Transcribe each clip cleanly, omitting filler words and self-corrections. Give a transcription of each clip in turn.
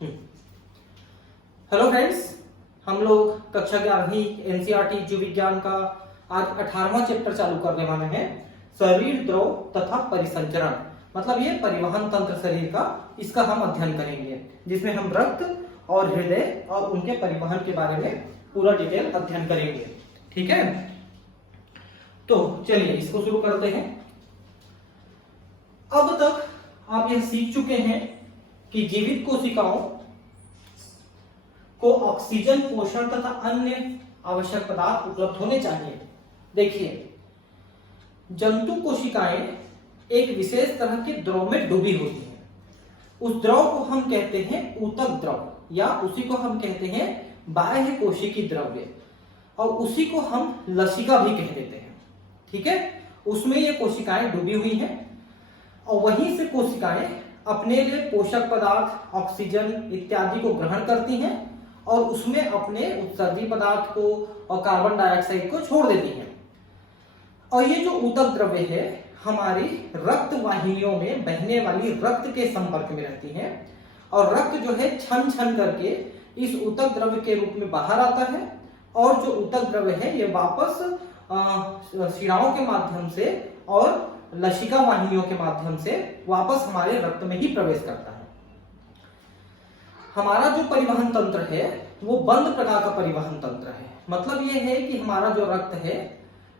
Hello friends, हम लोग कक्षा 11वीं एनसीईआरटी जीव विज्ञान का आज 18वां चैप्टर चालू करने वाले हैं। शरीर द्रव तथा परिसंचरण, मतलब ये परिवहन तंत्र शरीर का, इसका हम अध्ययन करेंगे, जिसमें हम रक्त और हृदय और उनके परिवहन के बारे में पूरा डिटेल अध्ययन करेंगे। ठीक है, तो चलिए इसको शुरू करते हैं। अब तक आप यह सीख चुके हैं कि जीवित कोशिकाओं को ऑक्सीजन, पोषण तथा अन्य आवश्यक पदार्थ उपलब्ध होने चाहिए। देखिए, जंतु कोशिकाएं एक विशेष तरह के द्रव में डूबी होती हैं। उस द्रव को हम कहते हैं ऊतक द्रव, या उसी को हम कहते हैं बाह्य कोशिकीय द्रव्य, और उसी को हम लसिका भी कह देते हैं। ठीक है, उसमें ये कोशिकाएं डूबी हुई हैं और वहीं से कोशिकाएं अपने लिए पोषक पदार्थ, ऑक्सीजन इत्यादि को ग्रहण करती हैं और उसमें अपने उत्सर्जी पदार्थ को और कार्बन डाइऑक्साइड को छोड़ देती हैं। और ये जो ऊतक द्रव्य है हमारी रक्त वाहिनियों में बहने वाली रक्त के संपर्क में रहती हैं, और रक्त जो है छन छन करके इस ऊतक द्रव्य के रूप में बाहर आता है, और जो ऊतक द्रव्य है ये वापस शिराओं के माध्यम से और लसिका वाहिनियों के माध्यम से वापस हमारे रक्त में ही प्रवेश करता है। हमारा जो परिवहन तंत्र है वो बंद प्रकार का परिवहन तंत्र है। मतलब ये है कि हमारा जो रक्त है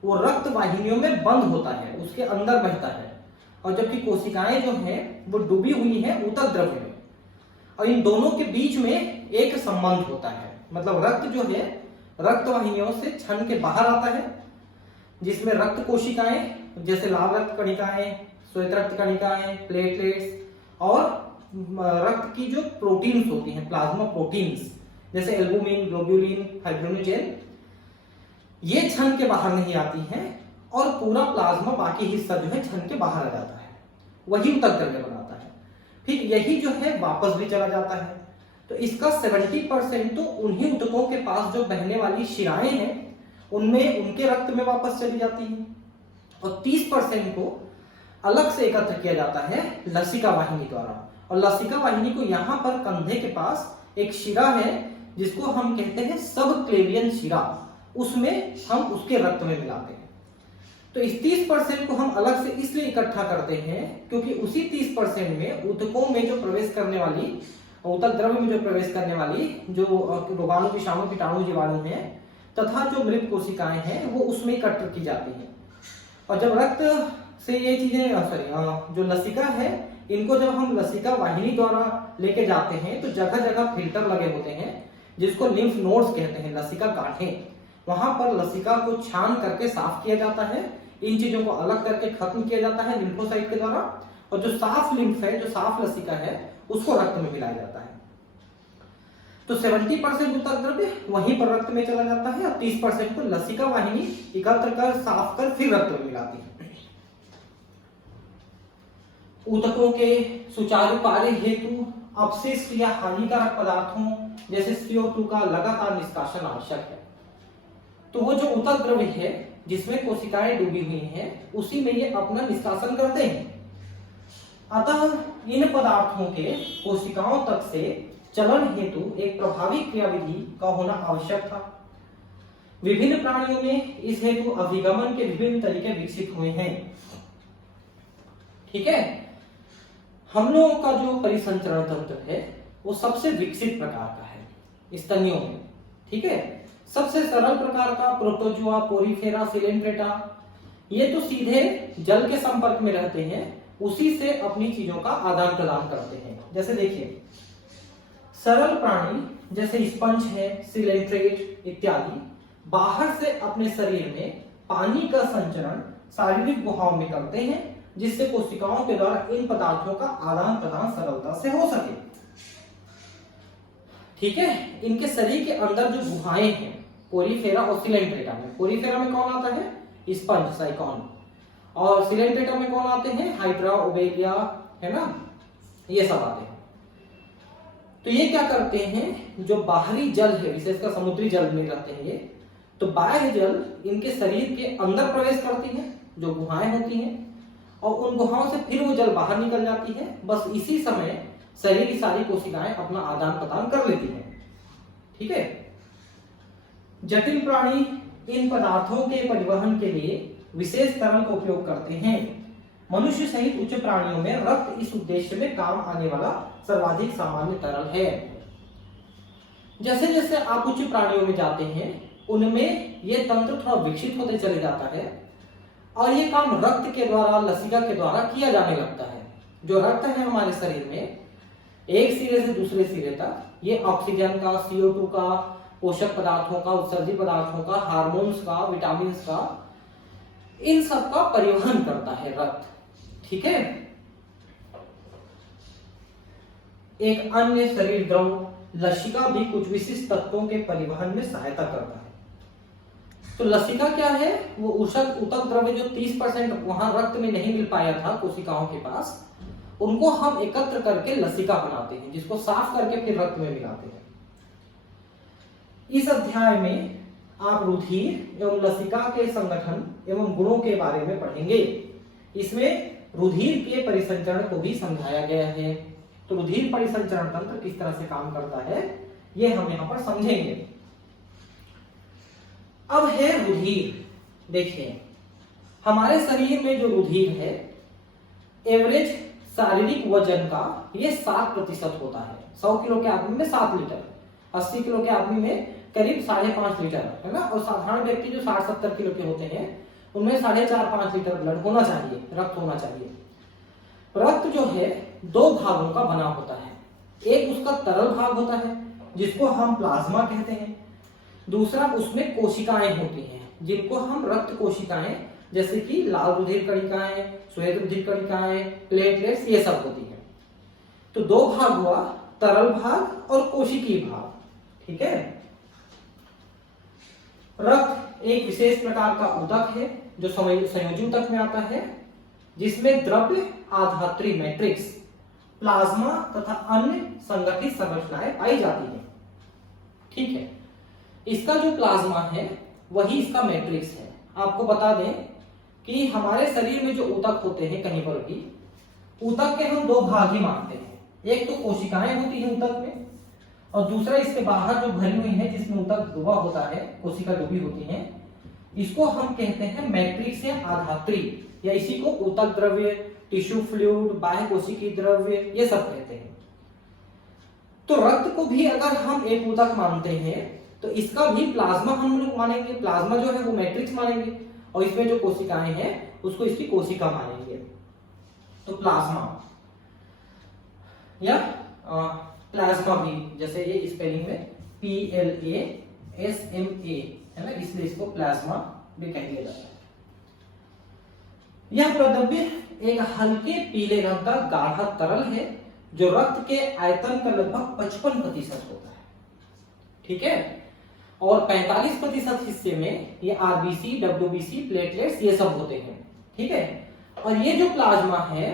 वो रक्त वाहिनियों में बंद होता है, उसके अंदर बहता है, और जबकि कोशिकाएं जो हैं वो डूबी हुई हैं ऊतक द्रव्य में, और इन दोनों के बीच में एक संबंध होता है। मतलब रक्त जो है रक्त वाहिनियों से छन के बाहर आता है, जिसमें रक्त कोशिकाएं जैसे लाल रक्त कणिकाएं, श्वेत रक्त कणिकाएं, प्लेटलेट्स और रक्त की जो प्रोटीन्स होती हैं, प्लाज्मा प्रोटीन्स जैसे एल्बुमिन, ग्लोब्यूलिन, फाइब्रिनोजेन, ये छन के बाहर नहीं आती हैं, और पूरा प्लाज्मा बाकी हिस्सा जो है छन के बाहर आ जाता है, वही ऊतक द्रव्य बनाता है। फिर यही जो है वापस भी चला जाता है। तो इसका 70% तो उन्हीं ऊतकों के पास जो बहने वाली शिराएं हैं उनमें, उनके रक्त में वापस चली जाती है, और 30% को अलग से एकत्र किया जाता है लसिका वाहिनी द्वारा। और लसिका वाहिनी को यहाँ पर कंधे के पास एक शिरा है जिसको हम कहते हैं सबक्लेवियन शिरा, उसमें हम उसके रक्त में मिलाते हैं। तो इस 30% को हम अलग से इसलिए इकट्ठा करते हैं क्योंकि उसी 30% में ऊतकों में जो प्रवेश करने वाली, ऊतक द्रव्य में जो प्रवेश करने वाली जो रोगाणु, विषाणु, कीटाणु, जीवाणु हैं तथा जो मृत कोशिकाएं हैं वो उसमें एकत्र की जाती हैं। और जब रक्त से ये चीजें जो लसिका है, इनको जब हम लसिका वाहिनी द्वारा लेके जाते हैं तो जगह जगह फिल्टर लगे होते हैं जिसको लिम्फ नोड्स कहते हैं, लसिका गांठें। वहां पर लसिका को छान करके साफ किया जाता है, इन चीजों को अलग करके खत्म किया जाता है लिम्फोसाइट के द्वारा, और जो साफ लिम्फ है, जो साफ लसिका है, उसको रक्त में मिलाया जाता है। तो 70% ऊतक द्रव्य वहीं पर रक्त में चला जाता है, और 30% को लसिका वाहिनी एकत्र कर, साफ कर फिर रक्त में मिलाती है। ऊतकों के सुचारू कार्य हेतु अपशिष्ट या हानिकारक पदार्थों जैसे CO2 का लगातार निष्कासन आवश्यक है। तो वो जो ऊतक द्रव्य है जिसमें कोशिकाएं डूबी हुई हैं उसी में ये अपना निष्कासन करते हैं। अतः इन पदार्थों के कोशिकाओं तक से चलन हेतु एक प्रभावी क्रियाविधि का होना आवश्यक था। विभिन्न प्राणियों में इस हेतु अभिगमन के विभिन्न तरीके विकसित हुए हैं। ठीक है, हम लोगों का जो परिसंचरण तंत्र है वो सबसे विकसित प्रकार का है स्तनियों में। ठीक है, सबसे सरल प्रकार का प्रोटोजुआ, पोरीफेरा, सिलेंट्रेटा, ये तो सीधे जल के संपर्क में रहते हैं, उसी से अपनी चीजों का आदान प्रदान करते हैं। जैसे देखिए, सरल प्राणी जैसे स्पंज है, सिलेंट्रेट इत्यादि बाहर से अपने शरीर में पानी का संचरण शारीरिक गुहाओं में करते हैं, जिससे कोशिकाओं के द्वारा इन पदार्थों का आदान प्रदान सरलता से हो सके। ठीक है, इनके शरीर के अंदर जो गुहाएं हैं पोरीफेरा और सिलेंट्रेटा में, पोरीफेरा में कौन आता है? स्पंज, साइकॉन, और सिलेंट्रेटा में कौन आते हैं? हाइड्रा, ओबेलिया, है ना, ये सब आते हैं। तो ये क्या करते हैं, जो बाहरी जल है, विशेषकर समुद्री जल में रहते हैं ये, तो बाह्य जल इनके शरीर के अंदर प्रवेश करती है, जो गुहाएं होती हैं, और उन गुहाओं से फिर वो जल बाहर निकल जाती है। बस इसी समय शरीर की सारी कोशिकाएं अपना आदान प्रदान कर लेती हैं। ठीक है। जटिल प्राणी इन पदार्थों के परिवहन के लिए विशेष तरल का उपयोग करते हैं। मनुष्य सहित उच्च प्राणियों में रक्त इस उद्देश्य में काम आने वाला सर्वाधिक सामान्य तरल है। जैसे जैसे आप उच्च प्राणियों में जाते हैं उनमें यह तंत्र थोड़ा विकसित होते चले जाता है और ये काम रक्त के द्वारा, लसिका के द्वारा किया जाने लगता है। जो रक्त है हमारे शरीर में एक सिरे से दूसरे सिरे तक ये ऑक्सीजन का, CO2 का, पोषक पदार्थों का, उत्सर्जित पदार्थों का, हार्मोन्स का, विटामिन का, इन सब का परिवहन करता है रक्त। ठीक है। एक अन्य शरीर द्रव लसिका भी कुछ विशिष्ट तत्वों के परिवहन में सहायता करता है। तो लसिका क्या है? वो ऊतक द्रव्य जो 30% वहां रक्त में नहीं मिल पाया था कोशिकाओं के पास, उनको हम एकत्र करके लसिका बनाते हैं, जिसको साफ करके फिर रक्त में मिलाते हैं। इस अध्याय में आप रुधिर एवं लसिका के संगठन एवं गुणों के बारे में पढ़ेंगे। इसमें रुधिर के परिसंचरण को भी समझाया गया है। तो रुधिर परिसंचरण तंत्र किस तरह से काम करता है ये हम यहां पर समझेंगे। अब है रुधिर। देखिए हमारे शरीर में जो रुधिर है एवरेज शारीरिक वजन का ये 7% होता है। 100 किलो के आदमी में 7 लीटर, 80 किलो के आदमी में करीब 5.5 लीटर, है ना। और साधारण व्यक्ति जो 60-70 किलो के होते हैं उनमें 4.5-5 लीटर ब्लड होना चाहिए, रक्त होना चाहिए। रक्त जो है 2 भागों का बना होता है। एक उसका तरल भाग होता है जिसको हम प्लाज्मा कहते हैं, दूसरा उसमें कोशिकाएं होती हैं जिनको हम रक्त कोशिकाएं, जैसे कि लाल रुधिर कणिकाएं, श्वेत रुधिर कणिकाएं, प्लेटलेट्स, ये सब होती हैं। तो 2 भाग हुआ, तरल भाग और कोशिकीय भाग। ठीक है। रक्त एक विशेष प्रकार का ऊतक है जो संयोजी ऊतक में आता है, जिसमें द्रव्य आधात्री मैट्रिक्स, प्लाज्मा तथा अन्य संगठित संरचनाएं पाई जाती हैं। ठीक है। इसका जो प्लाज्मा है वही इसका मैट्रिक्स है। आपको बता दें कि हमारे शरीर में जो ऊतक होते हैं, कहीं पर भी ऊतक के हम 2 भाग ही मानते हैं। एक तो कोशिकाएं होती हैं ऊतक में, और दूसरा इसके बाहर जो भरी हुई है जिसमें ऊतक डूबा होता है, कोशिका डूबी होती है, इसको हम कहते हैं मैट्रिक्स या आधात्री, या इसी को ऊतक द्रव्य, टिश्यू फ्लूइड, बाह्य कोशिकीय द्रव्य, ये सब कहते हैं। तो रक्त को भी अगर हम एक ऊतक मानते हैं तो इसका भी प्लाज्मा हम लोग मानेंगे। प्लाज्मा जो है वो मैट्रिक्स मानेंगे और इसमें जो कोशिकाएं हैं उसको इसकी कोशिका मानेंगे। तो प्लाज्मा या प्लाज्मा भी, जैसे ये स्पेलिंग में PLASMA है ना, इसलिए इसको प्लाज्मा भी कह दिया जाता है। यह प्रद्रव्य एक हल्के पीले रंग का गाढ़ा तरल है जो रक्त के आयतन का लगभग 55% होता है। ठीक है। और 45% हिस्से में ये RBC, WBC, प्लेटलेट्स, ये सब होते हैं। ठीक है। और ये जो प्लाज्मा है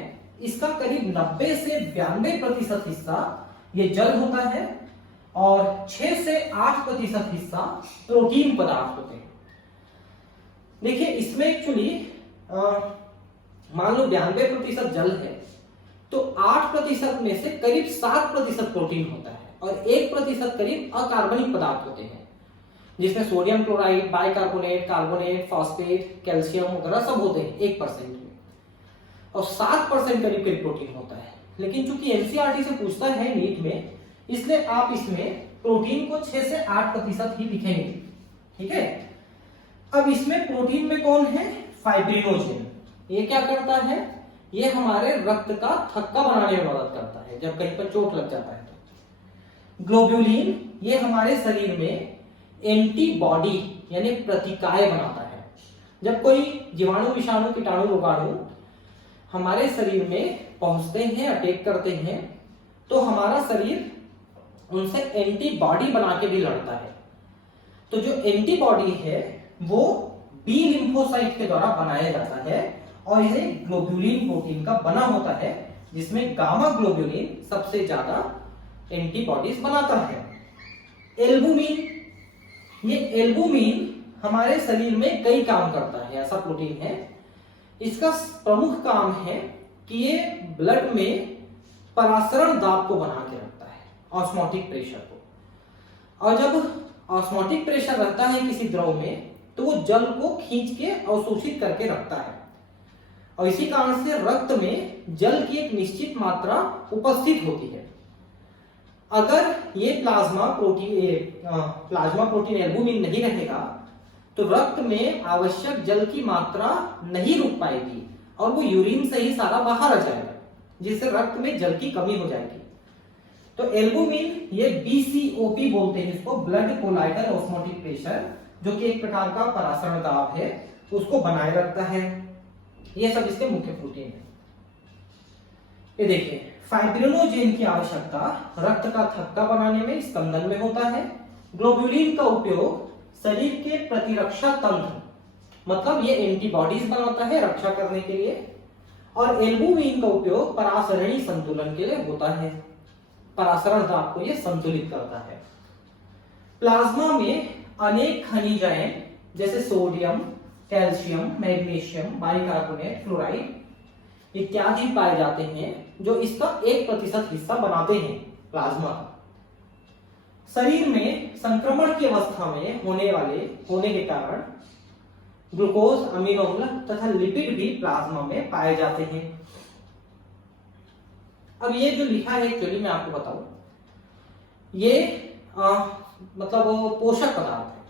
इसका करीब 90 से 92% हिस्सा ये जल होता है और 6 से 8% हिस्सा प्रोटीन पदार्थ होते हैं। देखिए इसमें एक्चुअली मान लो 92% जल है तो 8% में से करीब 7% प्रोटीन होता है और 1% करीब अकार्बनिक पदार्थ होते हैं, जिसमें sodium chloride, bicarbonate, carbonate, phosphate, calcium वगैरह सब होते हैं 1% में, और 7% करीब प्रोटीन होता है। लेकिन चूंकि एनसीईआरटी से पूछता है नीट में, इसलिए आप इसमें प्रोटीन को 6 से 8% ही लिखेंगे। ठीक है। अब इसमें प्रोटीन में कौन है? फाइब्रिनोजेन। ये क्या करता है? ये हमारे रक्त का थक्का बनाने में मदद करता है जब कहीं पर चोट लग जाता है तो। ग्लोब्यूलिन ये हमारे शरीर में एंटीबॉडी यानी प्रतिकाय बनाता है। जब कोई जीवाणु, विषाणु, कीटाणु, रोगाणु हमारे शरीर में पहुंचते हैं, अटैक करते हैं, तो हमारा शरीर उनसे एंटीबॉडी बना के भी लड़ता है। तो जो एंटीबॉडी है वो बी लिम्फोसाइट के द्वारा बनाया जाता है और यह ग्लोब्यूलिन प्रोटीन का बना होता है, जिसमें गामा ग्लोब्यूलिन सबसे ज्यादा एंटीबॉडीज बनाता है। एल्बुमिन, ये एल्बुमिन हमारे शरीर में कई काम करता है, ऐसा प्रोटीन है। इसका प्रमुख काम है कि ये ब्लड में परासरण दाब को बना के रखता है, ऑस्मोटिक प्रेशर को। और जब ऑस्मोटिक प्रेशर रहता है किसी द्रव में तो वो जल को खींच के अवशोषित करके रखता है, और इसी कारण से रक्त में जल की एक निश्चित मात्रा उपस्थित होती है। अगर ये प्लाज्मा प्रोटीन एल्बुमिन नहीं रहेगा तो रक्त में आवश्यक जल की मात्रा नहीं रुक पाएगी और वो यूरिन से ही सारा बाहर आ जाएगा, जिससे रक्त में जल की कमी हो जाएगी। तो एल्बुमिन, ये BCOP बोलते हैं इसको, ब्लड कोलाइडल ऑस्मोटिक प्रेशर, जो कि एक प्रकार का परासरण दाब है, उसको बनाए रखता है। ये सब इसके मुख्य प्रोटीन है। ये देखिए, फाइब्रिनोजेन की आवश्यकता रक्त का थक्का बनाने में, स्कंदन में होता है। ग्लोबुलिन का उपयोग शरीर के प्रतिरक्षा तंत्र, मतलब ये एंटीबॉडीज बनाता है रक्षा करने के लिए, और एल्बुमिन का उपयोग परासरणी संतुलन के लिए होता है। परासरण दाब को ये संतुलित करता है। प्लाज्मा में अनेक खनिज आयन जैसे sodium, calcium, magnesium, bicarbonate, fluoride इत्यादि पाए जाते हैं, जो इसका 1% हिस्सा बनाते हैं प्लाज्मा का। शरीर में संक्रमण की अवस्था में होने के कारण ग्लूकोज, अमीनो अम्ल तथा लिपिड भी प्लाज्मा में पाए जाते हैं। अब ये जो लिखा है, एक्चुअली मैं आपको बताऊं, ये मतलब वो पोषक पदार्थ है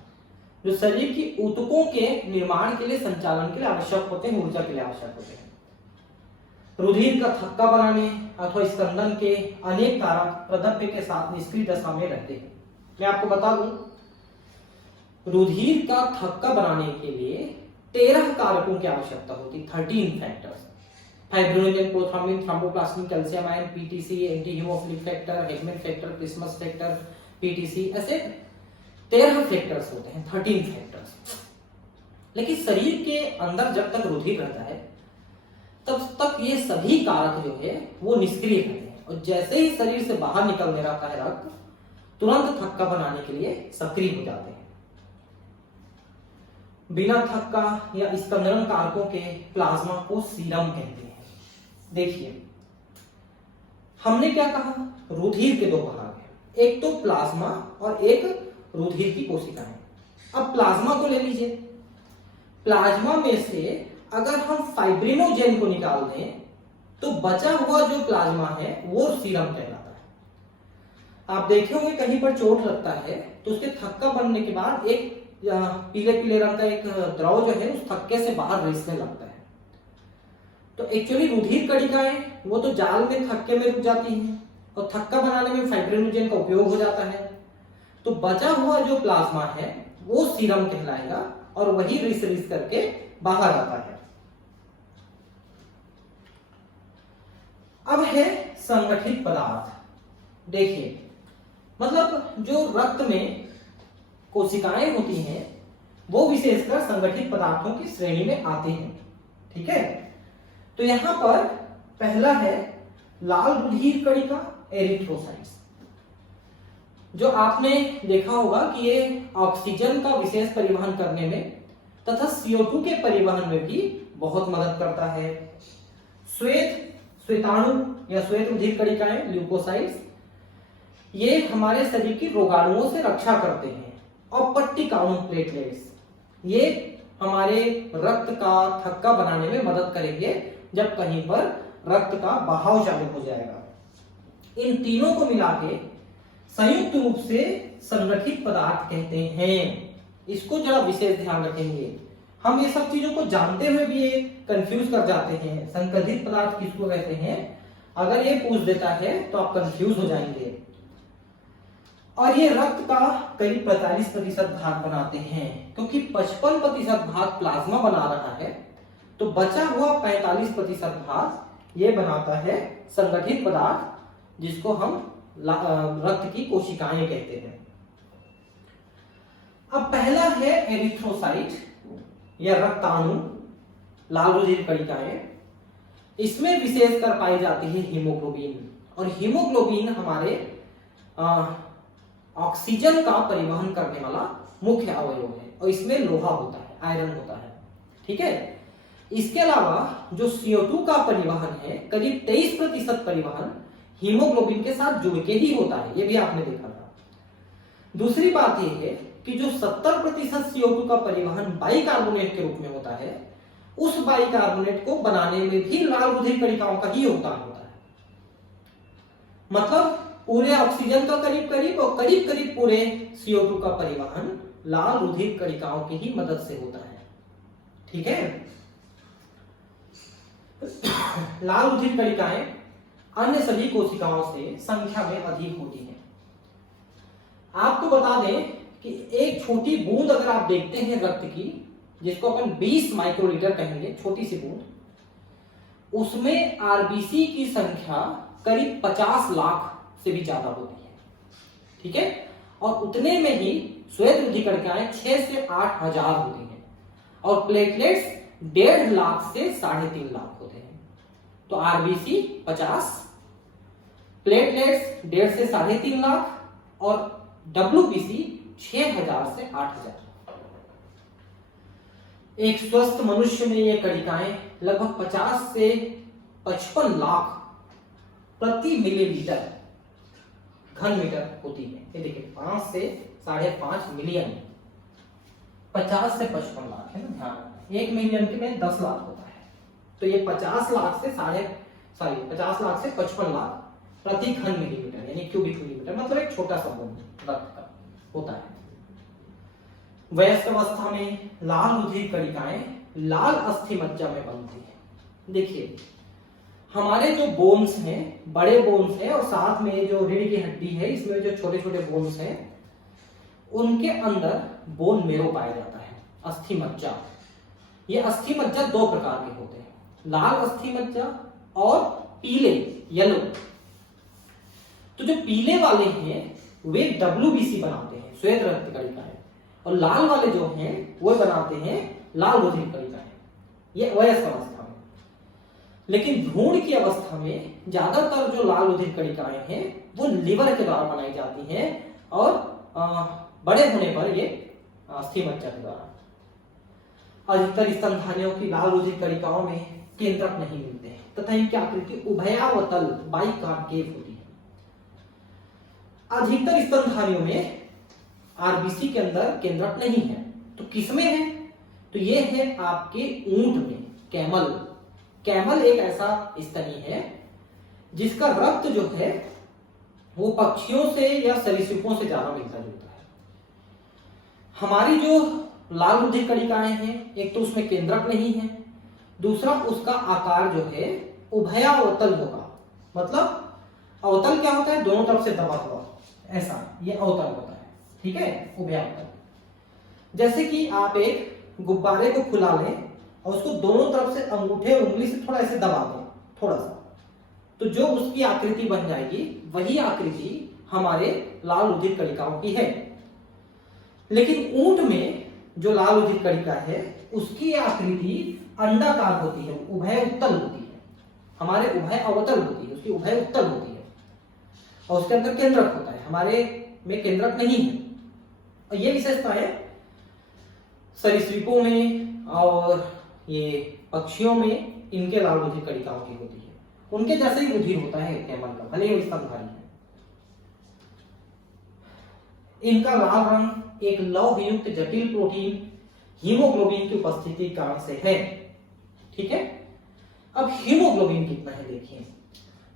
जो शरीर की ऊतकों के निर्माण के लिए, संचालन के लिए आवश्यक होते हैं, ऊर्जा के लिए आवश्यक होते हैं। रुधिर का थक्का बनाने अथवा स्कंदन के अनेक कारक प्रदप्य के साथ निष्क्रिय दशा में रहते हैं। मैं आपको बता दूं, रुधिर का थक्का बनाने के लिए 13 कारकों की आवश्यकता होती है, 13 factors. Fibrinogen, prothrombin, thromboplastin, calcium ion, PTC, anti haemophilic factor, Hageman factor, Christmas factor, PTC, ऐसे 13 फैक्टर्स होते हैं, 13 फैक्टर्स। लेकिन शरीर के अंदर जब तक रुधिर रहता है तब तक ये सभी कारक जो है वो निष्क्रिय रहते हैं, और जैसे ही शरीर से बाहर निकलने रहता है रक्त, तुरंत थक्का बनाने के लिए सक्रिय हो जाते हैं। बिना थक्का या स्कंदन कारकों के प्लाज्मा को सीरम कहते हैं। देखिए, हमने क्या कहा, रुधिर के 2 भाग हैं, एक तो प्लाज्मा और एक रुधिर की कोशिकाएं। अब प्लाज्मा को ले लीजिए। प्लाज्मा में से अगर हम फाइब्रिनोजेन को निकाल दें तो बचा हुआ जो प्लाज्मा है वो सीरम कहलाता है। आप देखे होंगे कहीं पर चोट लगता है तो उसके थक्का बनने के बाद एक पीले पीले रंग का एक द्रव जो है उस थक्के से बाहर रिसने लगता है। तो एक्चुअली रुधिर कणिकाएं वो तो जाल में थक्के में रुक जाती हैं और थक्का बनाने में फाइब्रिनोजेन का उपयोग हो जाता है। तो बचा हुआ जो प्लाज्मा है वो सीरम कहलाएगा और वही रिस करके बाहर आता है। अब है संगठित पदार्थ। देखिए, मतलब जो रक्त में कोशिकाएं होती हैं वो विशेषकर संगठित पदार्थों की श्रेणी में आते हैं। ठीक है, तो यहां पर पहला है लाल रुधिर कणिका, एरिथ्रोसाइट्स, जो आपने देखा होगा कि ये ऑक्सीजन का विशेष परिवहन करने में तथा CO2 के परिवहन में भी बहुत मदद करता है। श्वेताणु या श्वेत रुधिर कणिकाएं, ल्यूकोसाइट्स, ये हमारे शरीर की रोगाणुओं से रक्षा करते हैं। और पट्टिकाणु, प्लेटलेट्स, ये हमारे रक्त का थक्का बनाने में मदद करेंगे जब कहीं पर रक्त का बहाव चालू हो जाएगा। इन तीनों को मिला के संयुक्त रूप से संगठित पदार्थ कहते हैं। इसको जरा विशेष ध्यान रखेंगे। हम ये सब चीजों को जानते हुए भी ये कंफ्यूज कर जाते हैं, संगठित पदार्थ किसको कहते हैं। अगर ये पूछ देता है तो आप कंफ्यूज हो जाएंगे। और ये रक्त का करीब 45% भाग बनाते हैं, क्योंकि 55% भाग प्लाज्मा बना रहा है, तो बचा हुआ 45% भाग ये बनाता है संगठित पदार्थ, जिसको हम रक्त की कोशिकाएं कहते हैं। अब पहला है एरिथ्रोसाइट या रक्ताणु, लाल रुधिर कणिकाएं। इसमें विशेषकर पाई जाती है हीमोग्लोबिन, और हीमोग्लोबिन हमारे ऑक्सीजन का परिवहन करने वाला मुख्य अवयव है, और इसमें लोहा होता है, आयरन होता है। ठीक है, इसके अलावा जो CO2 का परिवहन है, करीब 23% परिवहन हीमोग्लोबिन के साथ जुड़ के ही होता है, ये भी आपने देखा था। दूसरी बात यह है कि जो 70% CO2 का परिवहन बाइकार्बोनेट के रूप में होता है, उस बाइकार्बोनेट को बनाने में भी लाल रुधिर कणिकाओं का ही योगदान होता है। मतलब पूरे ऑक्सीजन का करीब करीब और करीब करीब पूरे CO2 का परिवहन लाल रुधिर कणिकाओं की ही मदद से होता है। ठीक है। लाल रुधिर कणिकाएं अन्य सभी कोशिकाओं से संख्या में अधिक होती हैं। आपको बता दें कि एक छोटी बूंद अगर आप देखते हैं रक्त की, जिसको अपन 20 माइक्रोलीटर कहेंगे, छोटी सी बूंद, उसमें आरबीसी की संख्या करीब 50 लाख से भी ज्यादा होती है। ठीक है। और उतने में ही श्वेत रुधिर कणिकाएं 6 से 8 हजार होती हैं और प्लेटलेट्स 1.5 लाख से 3.5 लाख होते हैं। तो आरबीसी 50, प्लेटलेट्स 1.5 से 3.5 लाख और डब्ल्यूबीसी 6000 से 8000। एक स्वस्थ मनुष्य में ये कणिकाएं लगभग 50 से 55 लाख प्रति मिलीलीटर घन मीटर होती है। ये देखिए 5 से 5.5 मिलियन, 50 से 55 लाख है ना, ध्यान। 1 मिलियन के में 10 लाख होता है, तो ये 50 लाख से 55 लाख प्रति घन मिलीमीटर यानी क्यूबिक मिलीमीटर, मतलब एक छोटा सा बूंद रक्त का होता है। वयस्क अवस्था में लाल रुधिर कणिकाएं लाल अस्थि मज्जा में बनती है। देखिए हमारे जो बोन्स हैं, बड़े बोन्स हैं, और साथ में जो रीढ़ की हड्डी है, इसमें जो छोटे छोटे बोन्स हैं, उनके अंदर बोन मेरो पाया जाता है, अस्थि मज्जा। ये अस्थि मज्जा 2 प्रकार के होते हैं, लाल अस्थि मज्जा और पीले येलो। तो जो पीले वाले हैं वे डब्ल्यूबीसी बनाते हैं, श्वेत रक्त कणिकाएं, और लाल वाले जो हैं वो बनाते हैं लाल रुधिर कणिकाएं। ये वयस्क अवस्था में। लेकिन भ्रूण की अवस्था में ज्यादातर जो लाल रुधिर कणिकाएं हैं वो लिवर के द्वारा बनाई जाती हैं और बड़े होने पर ये अस्थि मज्जा के द्वारा। अधिकतर स्तनधारियों की लाल रुधिर कणिकाओं में केंद्रक नहीं मिलते हैं तथा इनकी आकृति उभयावतल बाइकार्केव होती है। अधिकतर स्तनधारियों में आरबीसी के अंदर केंद्रक नहीं है, तो किसमें है? तो ये है आपके ऊंट में, कैमल। कैमल एक ऐसा स्तनी है जिसका रक्त जो है वो पक्षियों से या सरीसृपों से ज्यादा मिलता जुलता है। हमारी जो लाल रुधिर कणिकाएं हैं, एक तो उसमें केंद्रक नहीं है, दूसरा उसका आकार जो है उभयावतल होगा। मतलब अवतल क्या होता है? दोनों तरफ से दबा हुआ, ऐसा ये अवतल होता है। ठीक है, उभयावतल। जैसे कि आप एक गुब्बारे को फुला लें और उसको दोनों तरफ से अंगूठे उंगली से थोड़ा ऐसे दबा दें, थोड़ा सा, तो जो उसकी आकृति बन जाएगी वही आकृति हमारे लाल रुधिर कणिकाओं की है। लेकिन ऊंट में जो लाल रुधिर कणिका है उसकी आकृति अंडाकार होती है, उभय उत्तल होती है। हमारे उभय अवतल होती है, उसकी उभय उत्तल होती है और उसके अंदर केंद्रक होता है, हमारे में केंद्रक नहीं है। और ये विशेषता है सरीसृपों में और ये पक्षियों में, इनके लाल रुधिर कणिकाओं की होती है। उनके जैसे ही रुधिर होता है कैमल का, भले ही स्तनधारी है। इनका लाल रंग एक लौह युक्त जटिल प्रोटीन हीमोग्लोबिन की उपस्थिति के कारण से है। ठीक है। अब हीमोग्लोबिन कितना है देखिए,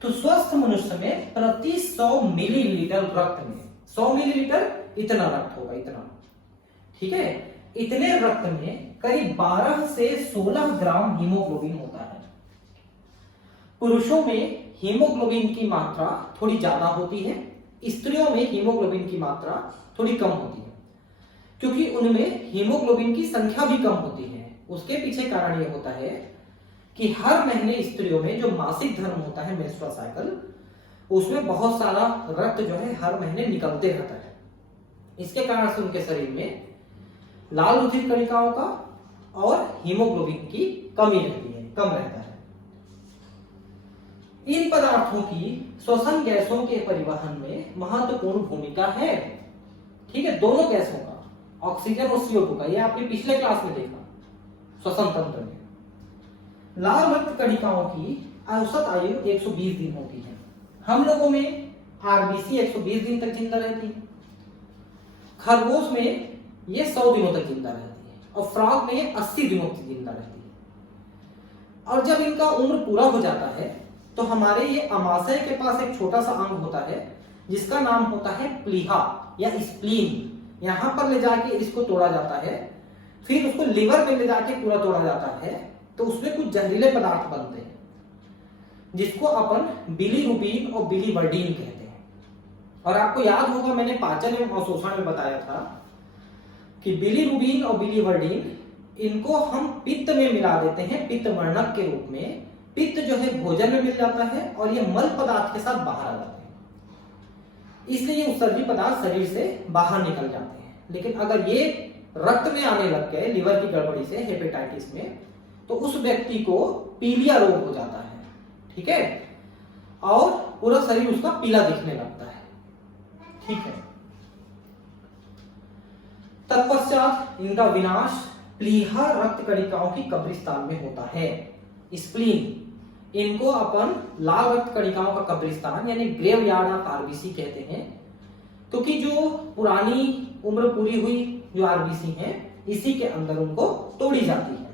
तो स्वस्थ मनुष्य में प्रति 100 मिलीलीटर रक्त में 100 मिलीलीटर इतना रक्त होगा, इतना। ठीक है। इतने रक्त में करीब 12 से 16 ग्राम हीमोग्लोबिन होता है। पुरुषों में हीमोग्लोबिन की मात्रा थोड़ी ज्यादा होती है, स्त्रियों में हीमोग्लोबिन की मात्रा थोड़ी कम होती है, क्योंकि उनमें हीमोग्लोबिन की संख्या भी कम होती है। उसके पीछे कारण यह होता है कि हर महीने स्त्रियों में जो मासिक धर्म होता है, मेंस्ट्रुअल साइकिल, उसमें बहुत सारा रक्त जो है हर महीने निकलते रहता है। इसके कारण से उनके शरीर में लाल रुधिर कणिकाओं का और हीमोग्लोबिन की कमी रहती है, कम रहता है। इन पदार्थों की श्वसन गैसों के परिवहन में महत्वपूर्ण भूमिका है। ठीक है, दोनों गैसों का, ऑक्सीजन और CO2 का, ये आपने पिछले क्लास में देखा श्वसन तंत्र में। लाल रक्त कणिकाओं की औसत आयु 120 दिन होती है। हम लोगों में आरबीसी 120 दिन तक जिंदा रहती है, खरगोश में ये 100 दिनों तक जिंदा रहती है और फ्रॉग में ये 80 दिनों तक जिंदा रहती है। और जब इनका उम्र पूरा हो जाता है तो हमारे ये अमाशय के पास एक छोटा सा अंग होता है जिसका नाम होता है प्लीहा या स्प्लीन। यहां पर ले जाके इसको तोड़ा जाता है, फिर उसको लिवर में ले जाके पूरा तोड़ा जाता है, तो उसमें कुछ जहरीले पदार्थ बनते हैं जिसको अपन बिलीरुबिन और बिलीवर्डिन कहते हैं। और आपको याद होगा मैंने पाचन एवं अवशोषण में बताया था कि बिलीरुबिन और बिलीवर्डिन इनको हम पित्त में मिला देते हैं पित्त वर्णक के रूप में। पित्त जो है भोजन में मिल जाता है और ये मल पदार्थ के साथ बाहर आ जाते हैं, इसलिए ये उत्सर्जी पदार्थ शरीर से बाहर निकल जाते हैं। लेकिन अगर ये रक्त में आने लग गए लिवर की गड़बड़ी से, हेपेटाइटिस में, तो उस व्यक्ति को पीलिया रोग हो जाता है, ठीक है, और पूरा शरीर उसका पीला दिखने लगता है, ठीक है। तत्पश्चात इनका विनाश प्लीहा रक्त कणिकाओं की कब्रिस्तान में होता है। स्प्लीन, इनको अपन लाल रक्त कणिकाओं का कब्रिस्तान यानी ग्रेवयार्ड ऑफ आरबीसी कहते हैं, क्योंकि जो पुरानी उम्र पूरी हुई जो आरबीसी हैं इसी के अंदर उनको तोड़ी जाती है।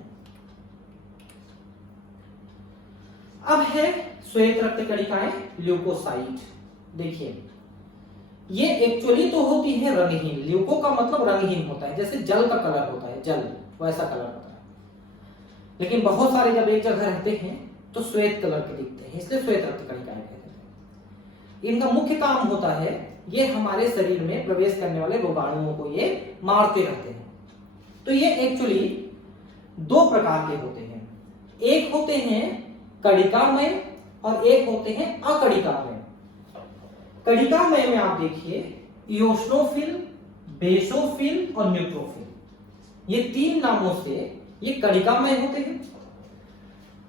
अब है श्वेत रक्त कणिकाएं, ल्यूकोसाइट। देखिए ये एक्चुअली तो होती है रंगहीन, ल्यूको का मतलब रंगहीन होता है, जैसे जल का कलर होता है, जल वैसा कलर होता है। लेकिन बहुत सारे जब एक जगह रहते हैं तो श्वेत कलर के दिखते हैं, इसलिए श्वेत रक्त कणिकाएं कहते हैं। इनका मुख्य काम होता है ये हमारे शरीर में प्रवेश करने वाले रोगाणुओं को ये मारते रहते हैं। तो ये एक्चुअली दो प्रकार के होते हैं, एक होते हैं कणिकामय और एक होते हैं अकणिकामय। कणिकामय में आप देखिए इओसिनोफिल, बेसोफिल और न्यूट्रोफिल, ये तीन नामों से ये कणिकामय होते हैं।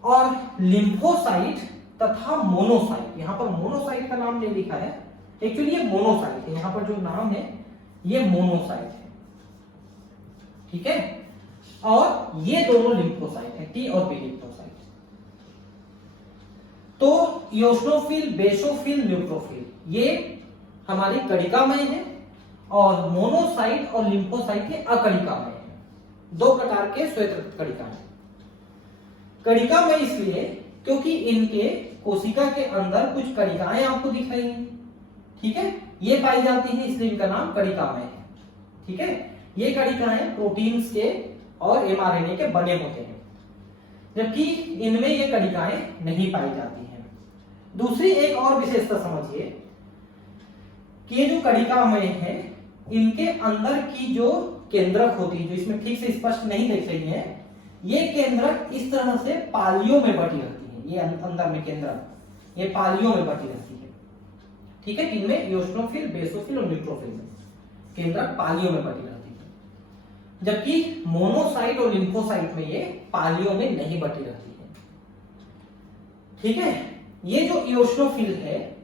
और लिम्फोसाइट तथा मोनोसाइट, यहां पर मोनोसाइट का नाम नहीं लिखा है, एक्चुअली ये मोनोसाइट है, यहां पर जो नाम है ये मोनोसाइट है, ठीक है। और ये दोनों लिम्फोसाइट है, टी और बी लिम्फोसाइट। तो इओसिनोफिल, बेसोफिल, न्यूट्रोफिल ये हमारी कणिकामय है और मोनोसाइट और लिम्फोसाइट ये अकणिकामय है। दो प्रकार के श्वेत रक्त कणिका है। कणिकामय इसलिए क्योंकि इनके कोशिका के अंदर कुछ कणिकाएं आपको दिख रही हैं, ठीक है, ये पाई जाती हैं, इसलिए इनका नाम कणिकामय है, ठीक है। ये कणिकाएं प्रोटीन्स के और एमआरएनए के बने होते हैं, जबकि इनमें ये कणिकाएं नहीं पाई जाती हैं। दूसरी एक और विशेषता समझिए कि ये जो कणिकामय है इनके अंदर की जो केंद्रक होती है, जो इसमें ठीक से स्पष्ट नहीं देख रही है, ये केंद्रक इस तरह से पालियों में बटी रहती है। ये अंदर में केंद्रक ये पालियों में बटी रहती है, ठीक है। इनमें इओसिनोफिल, बेसोफिल और न्यूट्रोफिल में केंद्रक पालियों में बटी रहती है, जबकि मोनोसाइट और लिम्फोसाइट में ये पालियों में नहीं बटी रहती है, ठीक है। ये जो इओसिनोफिल है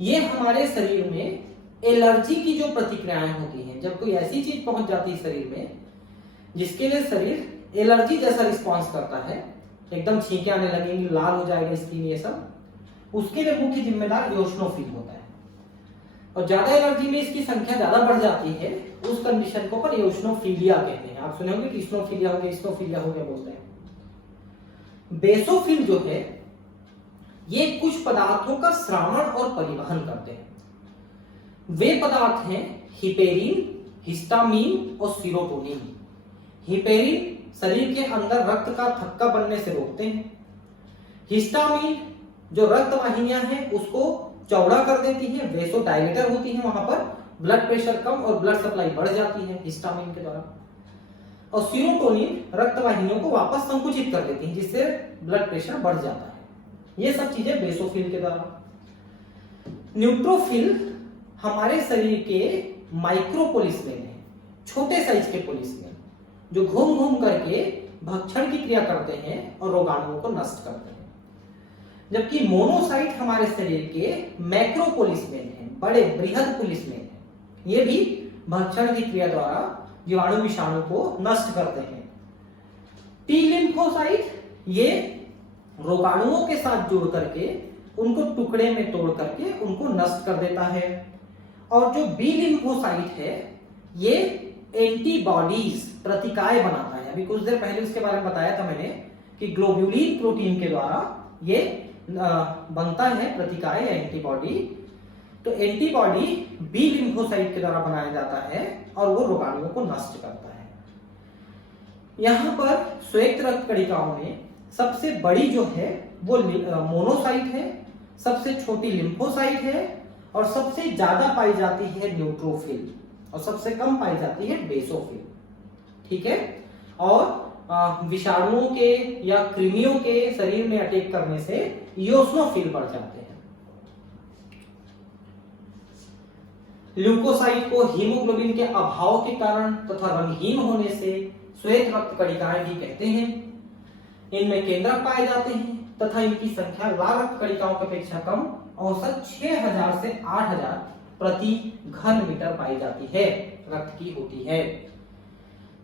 ये हमारे शरीर में एलर्जी की जो प्रतिक्रियाएं होती हैं, जब कोई ऐसी चीज पहुंच जाती है शरीर में जिसके लिए शरीर एलर्जी जैसा रिस्पॉन्स करता है, एकदम छींके आने लगेंगी, लाल हो जाएगा स्किन, ये सब, उसके लिए मुख्य जिम्मेदार इओसिनोफिल होता है। और ज्यादा एलर्जी में इसकी संख्या ज्यादा बढ़ जाती है, उस कंडीशन को पर इओसिनोफिलिया कहते हैं। आप सुने होंगे कि इस्नोफिलिया हो गया, इस्नोफिलिया हो गया बोलते हैं। बेसोफिल जो है ये कुछ पदार्थों का श्रावण और परिवहन करते हैं। वे पदार्थ हैं हिपेरिन, हिस्टामिन और सीरोटोनिन। हिपेरिन शरीर के अंदर रक्त का थक्का बनने से रोकते हैं। हिस्टामिन जो रक्त वाहिनियां हैं उसको चौड़ा कर देती है, वेसोडायलेटर होती है, वहां पर ब्लड प्रेशर कम और ब्लड सप्लाई बढ़ जाती है हिस्टामिन के द्वारा। और सीरोटोनिन रक्त वाहिनियों को वापस संकुचित कर देती है, जिससे ब्लड प्रेशर बढ़ जाता है। ये सब चीजें बेसोफिल के द्वारा। न्यूट्रोफिल हमारे शरीर के माइक्रोपोलिसमेन है, छोटे साइज के पोलिसमेन, जो घूम घूम करके भक्षण की क्रिया करते हैं और रोगाणुओं को नष्ट करते हैं। जबकि मोनोसाइट हमारे शरीर के मैक्रोपोलिसमेन है, बड़े बृहद पुलिसमेन है, ये भी भक्षण की क्रिया द्वारा जीवाणु विषाणु को नष्ट करते हैं। टी लिम्फोसाइट ये रोगाणुओं के साथ जुड़ करके उनको टुकड़े में तोड़ करके उनको नष्ट कर देता है। और जो बी लिम्फोसाइट है ये एंटीबॉडीज प्रतिकाय बनाता है। अभी कुछ देर पहले उसके बारे में बताया था मैंने कि ग्लोब्यूलिन प्रोटीन के द्वारा ये बनता है प्रतिकाय या एंटीबॉडी। तो एंटीबॉडी बी लिम्फोसाइट के द्वारा बनाया जाता है और वो रोगाणुओं को नष्ट करता है। यहां पर श्वेत रक्त कणिकाओं में सबसे बड़ी जो है वो मोनोसाइट है, सबसे छोटी लिम्फोसाइट है और सबसे ज्यादा पाई जाती है न्यूट्रोफिल और सबसे कम पाई जाती है बेसोफिल। ठीक है। और विषाणुओं के या कृमियों के शरीर में अटैक करने से इओसिनोफिल बढ़ जाते हैं। ल्यूकोसाइट को हीमोग्लोबिन के अभाव के कारण तथा रंगहीन होने से श्वेत रक्त कणिकाएं भी कहते हैं। इनमें केंद्रक पाए जाते हैं तथा इनकी संख्या लाल रक्त कणिकाओं की अपेक्षा कम औसत 6000 से 8000 प्रति घन मीटर पाई जाती है, रक्त की होती है।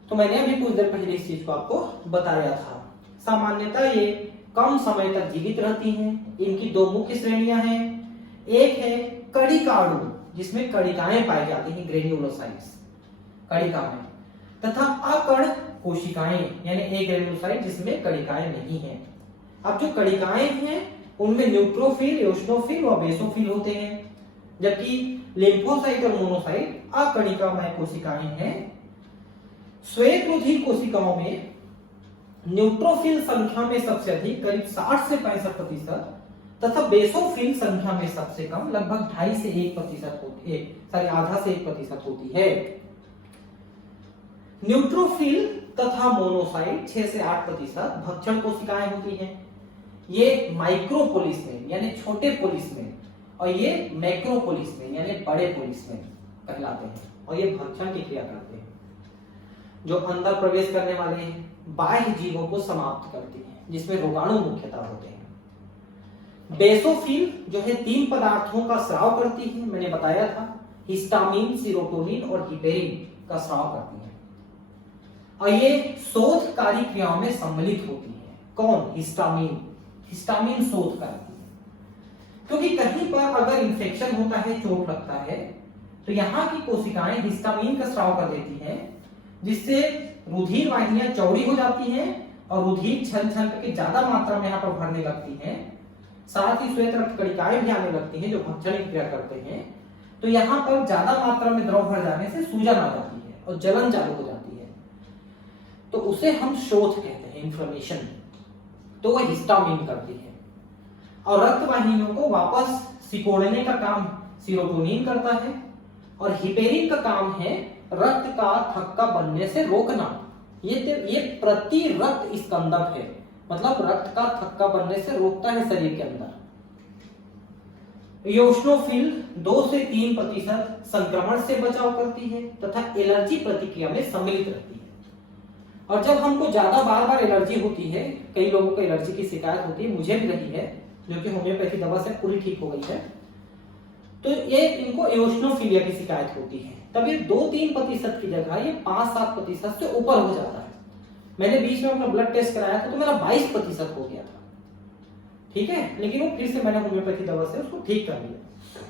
तो मैंने अभी कुछ देर पहले इस चीज को आपको बताया था। सामान्यतः ये कम समय तक जीवित रहती हैं। इनकी दो मुख्य श्रेणियां हैं। एक है कणिकाणु जिसमें कणिकाएं पाई जाती हैं, ग्रेन्युलोसाइट्स कणिका में, तथा अकण कोशिकाएं यानी एग्रेन्युलोसाइट जिसमें कणिकाएं नहीं हैं। अब जो कणिकाएं हैं उनमें न्यूट्रोफिल, इओसिनोफिल और बेसोफिल होते हैं, जबकि लिम्फोसाइट और मोनोसाइट अकणिकामय कोशिकाएं हैं। श्वेत रुधिर कोशिकाओं में न्यूट्रोफिल संख्या में सबसे अधिक करीब 60 से 65% तथा बेसोफिल संख्या में सबसे कम लगभग 2.5 से 1% होती है, आधा से 1% होती है। न्यूट्रोफिल तथा मोनोसाइट 6 से 8% भक्षण कोशिकाएं होती हैं। ये माइक्रोपोलिस में यानी छोटे पोलिस में और ये मैक्रोपोलिस में यानी बड़े पोलिस में कहलाते हैं और ये भक्षण की क्रिया करते हैं। जो अंदर प्रवेश करने वाले हैं बाह्य जीवों को समाप्त करती हैं, जिसमें रोगाणु मुख्यतः होते हैं। बेसोफिल जो है 3 पदार्थों का स्राव करती है, मैंने बताया था, हिस्टामिन, सीरोटोनिन और हिपेरिन का स्राव करती है और ये शोधकारी क्रियाओं में सम्मिलित होती है। कौन? हिस्टामिन शोध करती है, क्योंकि कहीं पर अगर इंफेक्शन होता है, चोट लगता है, तो यहाँ की कोशिकाएं हिस्टामिन का स्राव कर देती हैं, जिससे रुधिर वाहिनियां चौड़ी हो जाती हैं और रुधिर छन छन करके ज्यादा मात्रा में यहाँ पर भरने लगती हैं। साथ ही श्वेत रक्त कणिकाएं भी आने लगती हैं जो भक्षण की क्रिया करते हैं। तो यहाँ पर ज्यादा मात्रा में द्रव भर जाने से सूजन आ जाती है और जलन चालू हो जाती है, तो उसे हम शोथ कहते हैं, इन्फ्लेमेशन। तो वह हिस्टामिन करती है और रक्त वाहिनियों को वापस सिकोड़ने का काम सीरोटोनिन करता है और हिपेरिन का काम है रक्त का थक्का बनने से रोकना। ये प्रति रक्त स्कंदक है, मतलब रक्त का थक्का बनने से रोकता है शरीर के अंदर। इओसिनोफिल 2 से 3% संक्रमण से बचाव करती है तथा एलर्जी प्रतिक्रिया में सम्मिलित रहती है। और जब हमको ज्यादा बार एलर्जी होती है, कई लोगों को एलर्जी की शिकायत होती है, मुझे भी रही है, जो कि होम्योपैथी दवा से पूरी ठीक हो गई है, तो ये इनको इओसिनोफिलिया की शिकायत होती है। तब ये 2-3% की जगह ये 5-7% से ऊपर हो जाता है। मैंने बीच में अपना ब्लड टेस्ट कराया था तो मेरा 22% हो गया था। ठीक है, लेकिन वो फिर से मैंने होम्योपैथी दवा से उसको ठीक कर लिया।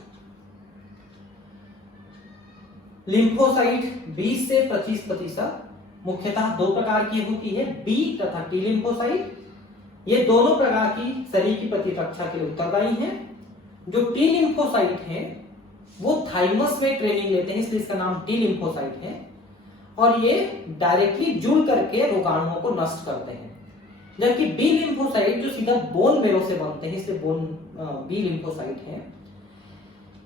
लिम्फोसाइट 20 से 25% मुख्यतः 2 प्रकार की होती है, बी तथा टी लिम्फोसाइट। ये दोनों प्रकार की शरीर की प्रतिरक्षा के लिए उत्तरदायी हैं। जो टी लिम्फोसाइट है वो थाइमस में ट्रेनिंग लेते हैं, इसलिए इसका नाम टी लिम्फोसाइट है और ये डायरेक्टली जुड़ करके रोगाणुओं को नष्ट करते हैं। जबकि बी लिम्फोसाइट जो सीधा बोन मेरो से बनते हैं, इसलिए बी लिम्फोसाइट है,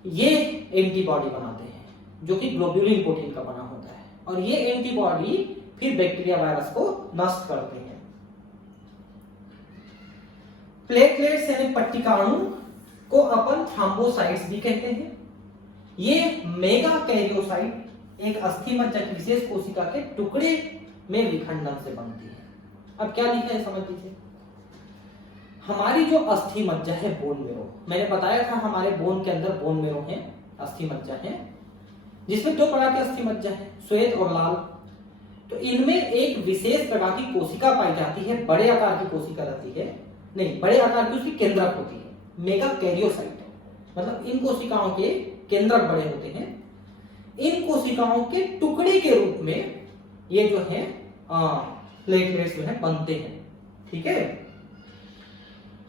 ये एंटीबॉडी बनाते हैं जो कि ग्लोब्यूलिन प्रोटीन का बना होता है और ये एंटीबॉडी फिर बैक्टीरिया वायरस को नष्ट करते हैं। प्लेटलेट्स यानी पट्टिकाणु को अपन थ्रोम्बोसाइट्स भी कहते हैं। ये मेगा कैरियोसाइट एक अस्थि मज्जा की विशेष कोशिका के टुकड़े में विखंडन से बनती है। अब क्या लिखा है समझ लीजिए। हमारी जो अस्थि मज्जा है बोन मेरो, मैंने बताया था हमारे बोन के अंदर बोन मेरो है, अस्थि मज्जा है, जिसमें 2 प्रकार की अस्थि मज्जा है, श्वेत और लाल। तो इनमें एक विशेष प्रकार की कोशिका पाई जाती है, बड़े आकार की कोशिका रहती है, नहीं बड़े आकार की उसकी केंद्रक होती है, मेगा कैरियोसाइट, मतलब इन कोशिकाओं के केंद्रक बड़े होते हैं। इन कोशिकाओं के टुकड़े के रूप में ये जो है प्लेटलेट्स जो है बनते हैं। ठीक है,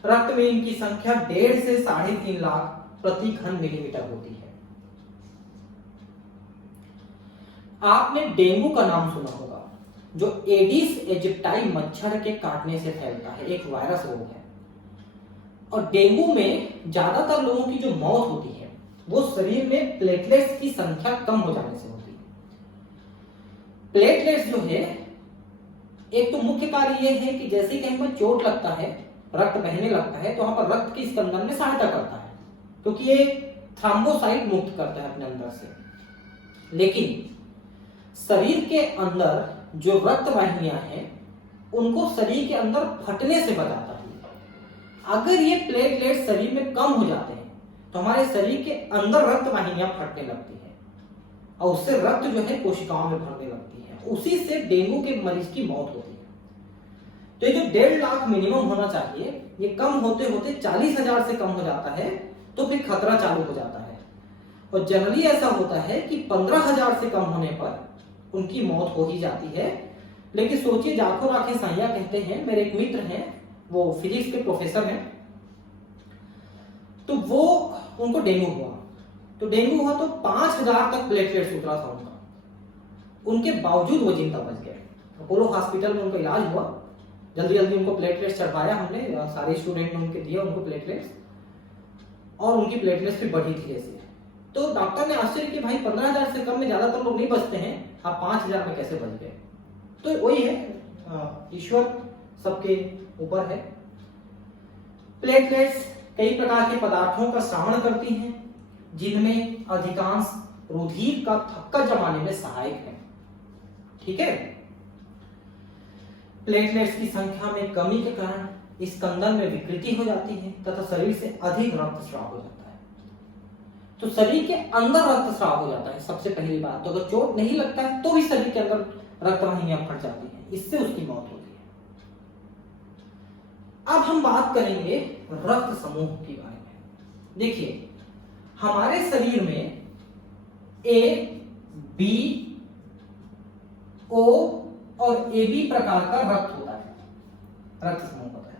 रक्त में इनकी संख्या 1.5 से 3.5 लाख प्रति घन मिलीमीटर होती है। आपने डेंगू का नाम सुना होगा, जो एडिस एजिप्टाई मच्छर के काटने से फैलता है, एक वायरस रोग है। और डेंगू में ज्यादातर लोगों की जो मौत होती है वो शरीर में प्लेटलेट्स की संख्या कम हो जाने से होती है। प्लेटलेट्स जो है, एक तो मुख्य कार्य यह है कि जैसे ही कहीं पर चोट लगता है, रक्त बहने लगता है, तो वहां पर रक्त की स्पंदन में सहायता करता है, क्योंकि ये थ्रोम्बोसाइट मुक्त करता है अपने अंदर से। लेकिन शरीर के अंदर जो रक्त वाहिनियां हैं उनको शरीर के अंदर फटने से बचाता है। अगर ये प्लेटलेट शरीर में कम हो जाते हैं तो हमारे शरीर के अंदर रक्त वाहिनियां फटने लगती हैं और उससे रक्त जो है कोशिकाओं में भरने लगती है। उसी से डेंगू के मरीज की मौत होती है। तो ये जो 1.5 लाख मिनिमम होना चाहिए, ये कम होते होते 40,000 से कम हो जाता है तो फिर खतरा चालू हो जाता है। और जनरली ऐसा होता है कि 15,000 से कम होने पर उनकी मौत हो ही जाती है। लेकिन सोचिए, जाखो राखे साइया कहते हैं। मेरे एक मित्र हैं, वो फिजिक्स के प्रोफेसर हैं, तो वो उनको डेंगू हुआ। तो डेंगू हुआ तो 5,000 तक प्लेटलेट्स उतरा था उनका, उनके बावजूद वो जिंदा बच गए। अपोलो हॉस्पिटल में उनका इलाज हुआ, जल्दी जल्दी उनको प्लेटलेट्स चढ़वाया हमने, सारे स्टूडेंट ने उनके दिए उनको प्लेटलेट्स, और उनकी प्लेटलेट्स भी बढ़ी धीरे से। तो डॉक्टर ने आश्चर्य कि भाई 15,000 से कम में ज्यादातर लोग नहीं बचते हैं, आप 5,000 में कैसे बच गए? तो वही है, ईश्वर सबके ऊपर है। प्लेटलेट्स कई प्रकार के पदार्थों का श्रावण करती हैं, जिनमें अधिकांश रुधिर का थक्का जमाने में सहायक है। ठीक है, प्लेटलेट्स की संख्या में कमी के कारण स्कंदन में विकृति हो जाती है तथा शरीर से अधिक रक्तस्राव हो जाता है। तो शरीर के अंदर रक्तस्राव हो जाता है सबसे पहली बात। तो अगर चोट नहीं लगता है तो भी शरीर के अंदर रक्तवाहिनियां फट जाती हैं, इससे उसकी मौत होती है। अब हम बात करेंगे रक्त समूह के बारे में। देखिए, हमारे शरीर में ए, बी, ओ और ए बी प्रकार का रक्त होता है, रक्त समूह होता है।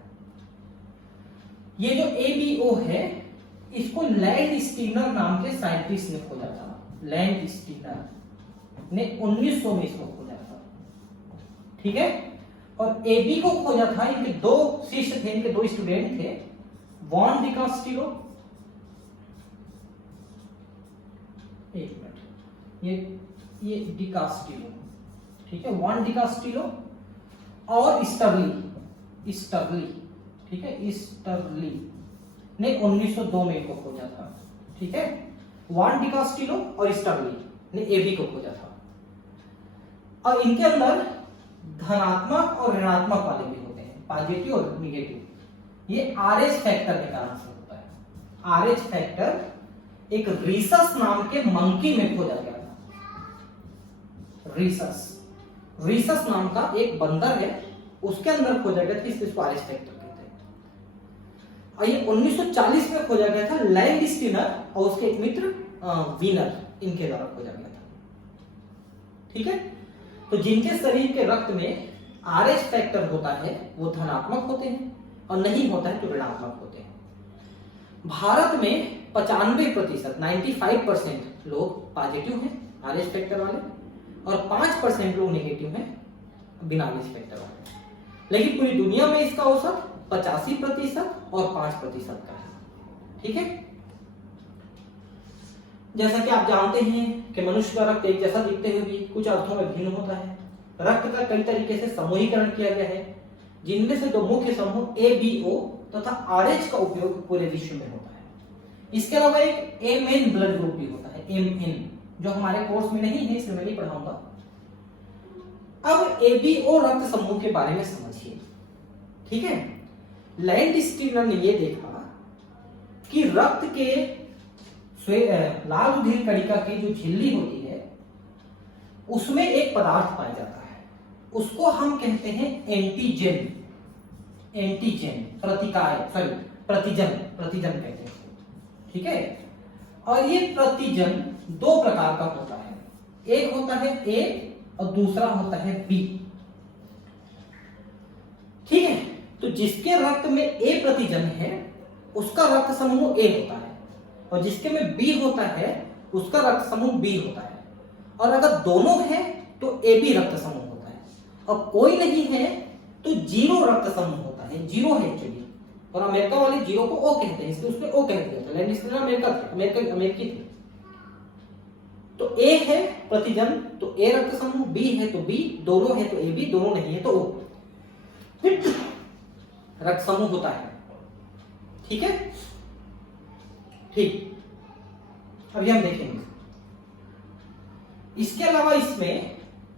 ये जो ए बी ओ है, इसको लैंड स्टीनर नाम के साइंटिस्ट ने खोजा था। लैंड स्टीनर ने 1900 में इसको खोजा था। ठीक है, और ए बी को खोजा था, इनके 2 शिष्य थे, इनके 2 स्टूडेंट थे, वॉन डिकास्टिलो, एक मिनट, ये डिकास्टिलो, ठीक है, वॉन डिकास्टिलो और स्टर्ली, ठीक है, स्टर्ली ने 1902 में इनको खोजा था। ठीक है, वॉन डिकास्टिलो और स्टर्ली ने एबी को खोजा था। और इनके अंदर धनात्मक और ऋणात्मक वाले भी होते हैं, पॉजिटिव और निगेटिव। ये आरएच फैक्टर के कारण से होता है। आरएच फैक्टर एक रीसस नाम के मंकी में खोजा गया था। रीसस नाम का एक बंदर है, उसके अंदर खोजा गया था, इसको आरएच फैक्टर कहते हैं। और ये 1940 में खोजा गया था लैंड स्टीनर और उसके एक मित्र वीनर, इनके द्वारा खोजा गया था। ठीक है, तो जिनके शरीर के रक्त में आरएच फैक्टर होता है वो धनात्मक होते हैं और नहीं होता है तो ऋणात्मक होते हैं। भारत में 95%, 95% लोग पॉजिटिव हैं आरएच फैक्टर वाले, और 5% लोग नेगेटिव हैं बिना आरएच फैक्टर वाले। लेकिन पूरी दुनिया में इसका औसत 85% और 5% का है। ठीक है, जैसा कि आप जानते हैं कि मनुष्य का रक्त एक जैसा दिखते हुए भी कुछ अर्थों में भिन्न होता है। रक्त का कई तरीके से समूहीकरण किया गया है, जिनमें से 2 मुख्य समूह ए बी ओ तथा आरएच का उपयोग पूरे विश्व में होता है। इसके अलावा एक एमएन ब्लड ग्रुप भी होता है, एमएन, जो हमारे कोर्स में नहीं है इसलिए मैं नहीं पढ़ाऊंगा। अब एबीओ रक्त समूह के बारे में समझिए। ठीक है, लैंड स्टीनर ने यह देखा कि रक्त के लाल रुधिर कणिका की जो झिल्ली होती है उसमें एक पदार्थ पाया जाता है, उसको हम कहते हैं एंटीजन, प्रतिकाय, प्रतिजन, प्रतिजन कहते हैं, ठीक है। और ये प्रतिजन दो प्रकार का होता है, एक होता है ए और दूसरा होता है बी, ठीक है। तो जिसके रक्त में ए प्रतिजन है उसका रक्त समूह ए होता है, और जिसके में बी होता है उसका रक्त समूह बी होता है। और अगर दोनों है तो ए बी रक्त समूह होता है, और कोई नहीं है तो जीरो रक्त समूह होता है, जीरो है एक्चुअली। और अमेरिका वाले जीरो को ओ कहते हैं, इसलिए उसमें ओ कह दिया था, लेकिन अमेरिका थे, अमेरिकी थे। तो ए है प्रतिजन तो ए रक्त समूह, बी है तो बी, दोनों है तो ए बी, दोनों नहीं है तो ओ रक्त समूह होता है, ठीक है। ठीक, अभी हम देखेंगे। इसके अलावा इसमें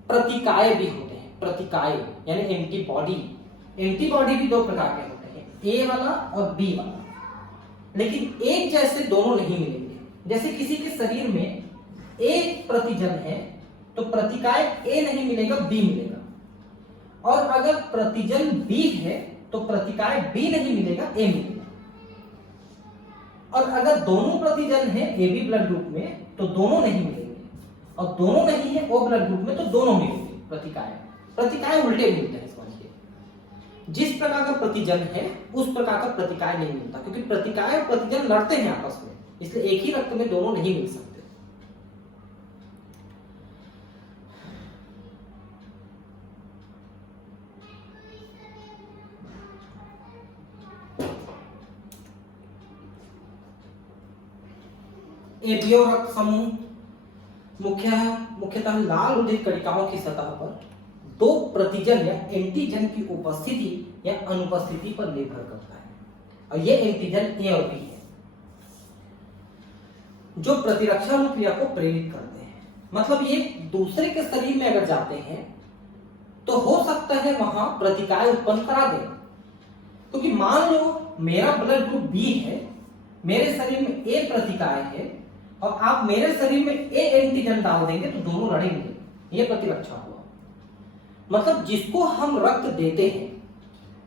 प्रतिकाय भी होते हैं, प्रतिकाय यानी एंटीबॉडी। एंटीबॉडी भी दो प्रकार के होते हैं, ए वाला और बी वाला, लेकिन एक जैसे दोनों नहीं मिलेंगे। जैसे किसी के शरीर में ए प्रतिजन है तो प्रतिकाय ए नहीं मिलेगा, बी मिलेगा। और अगर प्रतिजन बी है तो प्रतिकाय बी नहीं मिलेगा, ए मिलेगा। और अगर दोनों प्रतिजन है ए बी ब्लड ग्रुप में तो दोनों नहीं मिलेंगे, और दोनों नहीं है ओ ब्लड ग्रुप में तो दोनों मिलेंगे प्रतिकाय। प्रतिकाय उल्टे मिलते हैं, समझिए। जिस प्रकार का प्रतिजन है उस प्रकार का प्रतिकाय नहीं मिलता, क्योंकि प्रतिकाय और प्रतिजन लड़ते हैं आपस में, इसलिए एक ही रक्त में दोनों नहीं मिल सकते। एबीओ रक्त समूह मुख्यतः लाल रुधिर कणिकाओं की सतह पर दो प्रतिजन या एंटीजन की उपस्थिति या अनुपस्थिति पर निर्भर करता है, और ये एंटीजन ए और बी है जो प्रतिरक्षा क्रिया को प्रेरित करते हैं। मतलब ये दूसरे के शरीर में अगर जाते हैं तो हो सकता है वहां प्रतिकाय उत्पन्न करा दे, क्योंकि मान लो मेरा ब्लड ग्रुप बी है, मेरे शरीर में ए प्रतिकाय है, और आप मेरे शरीर में ए एंटीजन डाल देंगे तो दोनों लड़ेंगे, ये प्रतिरक्षा हुआ। मतलब जिसको हम रक्त देते हैं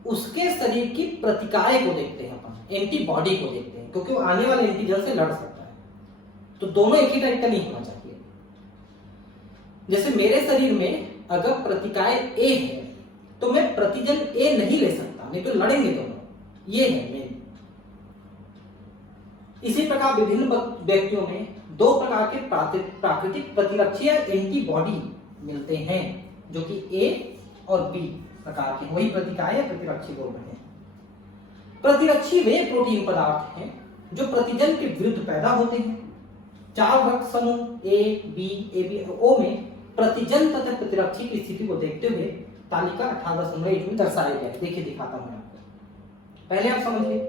उसके शरीर की प्रतिकाय को देखते हैं अपन, एंटीबॉडी को देखते हैं, क्योंकि वो आने वाले एंटीजन से लड़ सकता है। तो दोनों एक ही टाइप का नहीं होना चाहिए। जैसे मेरे शरीर में अगर प्रतिकाय ए है तो मैं प्रतिजन ए नहीं ले सकता, नहीं तो लड़ेंगे दोनों, ये है मेन। इसी प्रकार विभिन्न व्यक्तियों में दो प्रकार के प्राकृतिक प्रतिरक्षी या एंटीबॉडी मिलते हैं, जो कि ए और बी प्रकार के, वही प्रतिकाय या प्रतिरक्षी बोल रहे हैं। प्रतिरक्षी वे प्रोटीन पदार्थ हैं जो प्रतिजन के विरुद्ध पैदा होते हैं। चार रक्त समूह ए बी और ओ में प्रतिजन तथा प्रतिरक्षी की स्थिति को देखते हुए तालिका 18.1 में दर्शाया गया है। देखिए दिखाता हूं आपको। पहले आप समझिए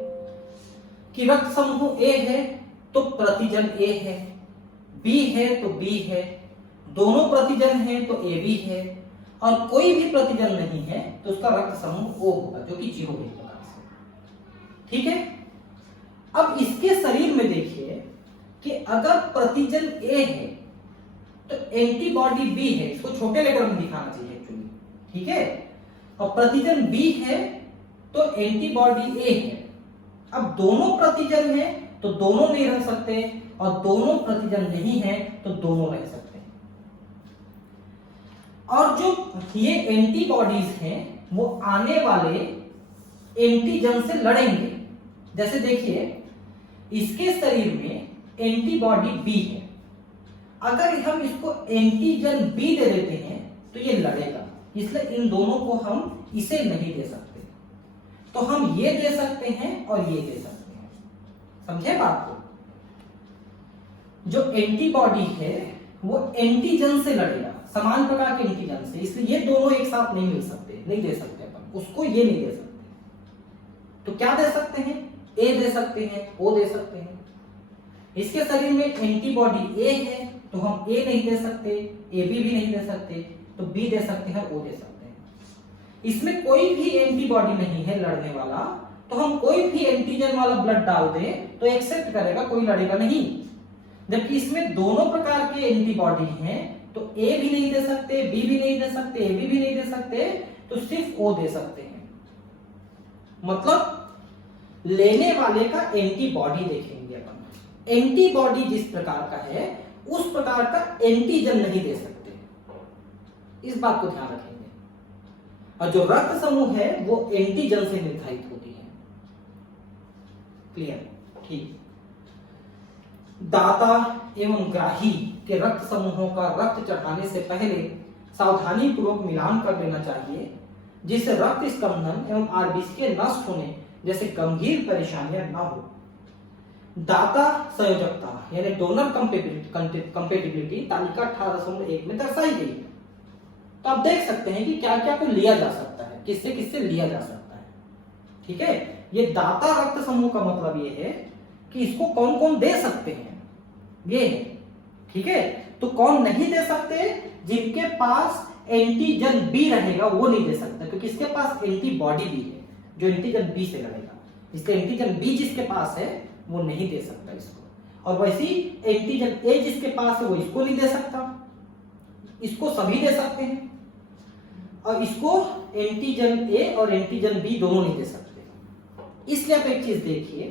कि रक्त समूह ए है तो प्रतिजन ए है, बी है तो बी है, दोनों प्रतिजन है तो ए बी है, और कोई भी प्रतिजन नहीं है तो उसका रक्त समूह ओ होगा, जो कि जीरो है प्रकार से, ठीक है। अब इसके शरीर में देखिए कि अगर प्रतिजन ए है तो एंटीबॉडी बी है, इसको छोटे लेकर में दिखाना चाहिए एक्चुअली, ठीक है। और प्रतिजन बी है तो एंटीबॉडी ए है। अब दोनों प्रतिजन है तो दोनों नहीं रह सकते, और दोनों प्रतिजन नहीं है तो दोनों रह सकते हैं। और जो ये एंटीबॉडीज हैं वो आने वाले एंटीजन से लड़ेंगे। जैसे देखिए इसके शरीर में एंटीबॉडी बी है, अगर हम इसको एंटीजन बी दे देते हैं तो ये लड़ेगा, इसलिए इन दोनों को हम इसे नहीं दे सकते। तो हम ये दे सकते हैं और ये दे सकते हैं, समझे बात को। जो एंटीबॉडी है वो एंटीजन से लड़ेगा, समान प्रकार के एंटीजन से, इसलिए ये दोनों एक साथ नहीं मिल सकते, नहीं दे सकते अपन उसको, ये नहीं दे सकते। तो क्या दे सकते हैं? ए दे सकते हैं, ओ दे सकते हैं। इसके शरीर में एंटीबॉडी ए है तो हम ए नहीं दे सकते, ए बी भी नहीं दे सकते, तो बी दे सकते हैं, ओ दे सकते हैं। इसमें कोई भी एंटीबॉडी नहीं है लड़ने वाला, तो हम कोई भी एंटीजन वाला ब्लड डाल दें तो एक्सेप्ट करेगा, कोई लड़ेगा नहीं। जबकि इसमें दोनों प्रकार के एंटीबॉडी हैं तो ए भी नहीं दे सकते, बी भी नहीं दे सकते, ए बी भी नहीं दे सकते, तो सिर्फ ओ दे सकते हैं। मतलब लेने वाले का एंटीबॉडी देखेंगे अपन। एंटीबॉडी जिस प्रकार का है उस प्रकार का एंटीजन नहीं दे सकते, इस बात को ध्यान रखेंगे। और जो रक्त समूह है वो एंटीजन से निर्धारित होती है। क्लियर? ठीक। दाता एवं ग्राही के रक्त समूहों का रक्त चढ़ाने से पहले सावधानी पूर्वक मिलान कर लेना चाहिए, जिससे रक्त स्कंदन एवं आरबीसी के नष्ट होने जैसे गंभीर परेशानियां न हो। दाता संयोजकता यानी डोनर कंपेटिबिलिटी तालिका 18.1 में दर्शाई गई है। तो आप देख सकते हैं कि क्या क्या को लिया जा सकता है, किससे किससे लिया जा सकता है। ठीक है, ये दाता रक्त समूह का मतलब ये है कि इसको कौन कौन दे सकते हैं, ये है। ठीक है, तो कौन नहीं दे सकते? जिनके पास एंटीजन बी रहेगा वो नहीं दे सकता, क्योंकि इसके पास एंटीबॉडी बी है जो एंटीजन बी से लड़ेगा। इसलिए एंटीजन बी जिसके पास है वो नहीं दे सकता इसको। और वैसे ही एंटीजन ए जिसके पास है वो इसको नहीं दे सकता, इसको सभी दे सकते हैं। और इसको एंटीजन ए और एंटीजन बी दोनों नहीं दे सकते। इसलिए आप एक चीज देखिए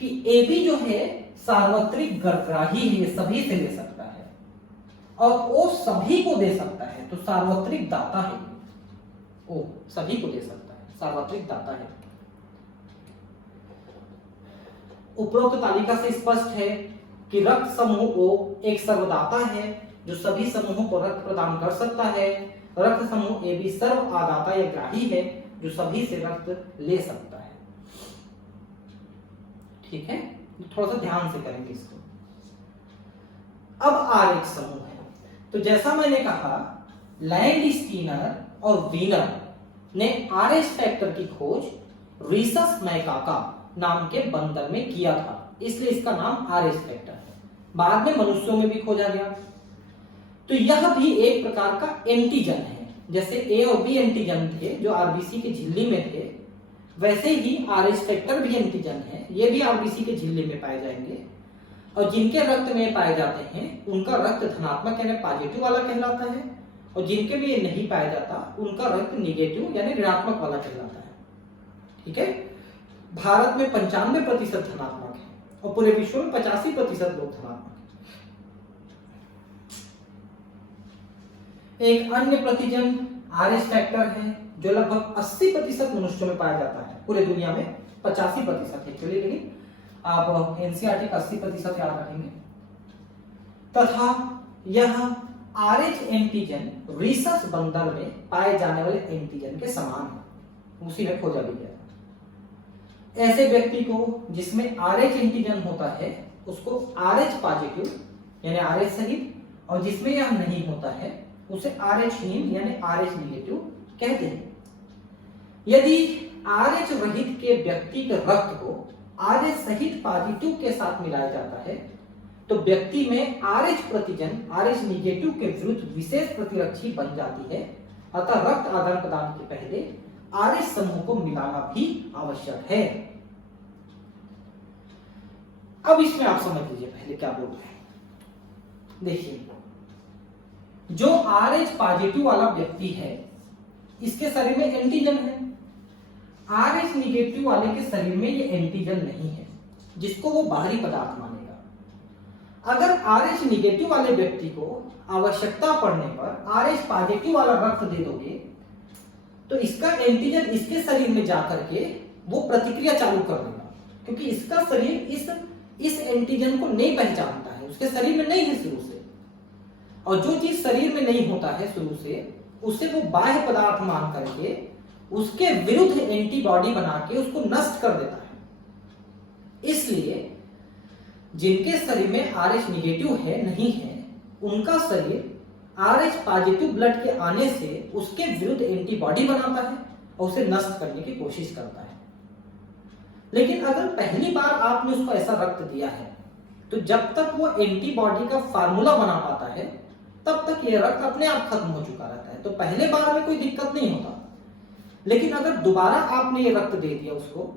कि ए बी जो है सार्वत्रिक गर्भग्राही है, सभी से ले सकता है, और ओ सभी को दे सकता है, तो सार्वत्रिक दाता है। ओ सभी को दे सकता है, सार्वत्रिक दाता है। उपरोक्त तालिका से स्पष्ट है कि रक्त समूह ओ एक सर्वदाता है जो सभी समूहों को रक्त प्रदान कर सकता है। रक्त समूह ए बी सर्व आदाता या ग्राही है जो सभी से रक्त ले सकता है। ठीक है, थोड़ा सा ध्यान से करेंगे इसको। अब आरएच समूह है, तो जैसा मैंने कहा लैंडस्टीनर और वीनर ने आरएच फैक्टर की खोज रीसस मैकाका नाम के बंदर में किया था, इसलिए इसका नाम आरएच फैक्टर है। बाद में मनुष्यों में भी खोजा गया। तो यह भी एक प्रकार का एंटीजन है, जैसे ए और बी एंटीजन थे जो आरबीसी के झिल्ली में थे, वैसे ही आरएच फैक्टर भी एंटीजन है, ये भी आरबीसी के झिल्ली में पाए जाएंगे। और जिनके रक्त में पाए जाते हैं उनका रक्त धनात्मक यानी पॉजिटिव वाला कहलाता है, और जिनके में ये नहीं पाया जाता उनका रक्त निगेटिव यानी ऋणात्मक वाला कहलाता है। ठीक है, भारत में 95% धनात्मक है और पूरे विश्व में 85% लोग धनात्मक है। एक अन्य प्रतिजन आरएच फैक्टर है जो लगभग 80% मनुष्यों में पाया जाता है, पूरे दुनिया में 85% है। चलिए, लेकिन आप एनसीईआरटी का 80% याद रखेंगे। तथा यह आरएच एंटीजन रीसस बंदर में पाए जाने वाले एंटीजन के समान है, उसी में खोजा भी गया। ऐसे व्यक्ति को जिसमें आरएच एंटीजन होता है उसको आरएच पॉजिटिव यानी आरएच सहित, और जिसमें यह नहीं होता है उसे आरएच हीन यानी आरएच निगेटिव कहते हैं। यदि आरएच रहित के व्यक्ति के रक्त को आरएच सहित पॉजिटिव के साथ मिलाया जाता है तो व्यक्ति में आरएच प्रतिजन आरएच निगेटिव के विरुद्ध विशेष प्रतिरक्षी बन जाती है। अतः रक्त आदान प्रदान के पहले आरएच समूह को मिलाना भी आवश्यक है। अब इसमें आप समझ लीजिए पहले क्या बोल रहे हैं। देखिए, जो आरएच पॉजिटिव वाला व्यक्ति है इसके शरीर में एंटीजन है, आरएच निगेटिव वाले के शरीर में ये एंटीजन नहीं है, जिसको वो बाहरी पदार्थ मानेगा। अगर आरएच निगेटिव वाले व्यक्ति को आवश्यकता पड़ने पर आरएच पॉजिटिव वाला रक्त दे दोगे तो इसका एंटीजन इसके शरीर में जाकर के वो प्रतिक्रिया चालू कर देगा, क्योंकि इसका शरीर इस एंटीजन को नहीं पहचानता है, उसके शरीर में नहीं है शुरू से। और जो चीज शरीर में नहीं होता है शुरू से, उसे वो बाह्य पदार्थ मान करके उसके विरुद्ध एंटीबॉडी बना के उसको नष्ट कर देता है। इसलिए जिनके शरीर में आरएच निगेटिव है नहीं है, उनका शरीर आरएच पॉजिटिव ब्लड के आने से उसके विरुद्ध एंटीबॉडी बनाता है और उसे नष्ट करने की कोशिश करता है। लेकिन अगर पहली बार आपने उसको ऐसा रक्त दिया है तो जब तक वो एंटीबॉडी का फार्मूला बना पाता है तब तक ये रक्त अपने आप खत्म हो चुका रहता है, तो पहले बार में कोई दिक्कत नहीं होता। लेकिन अगर दोबारा आपने ये रक्त दे दिया उसको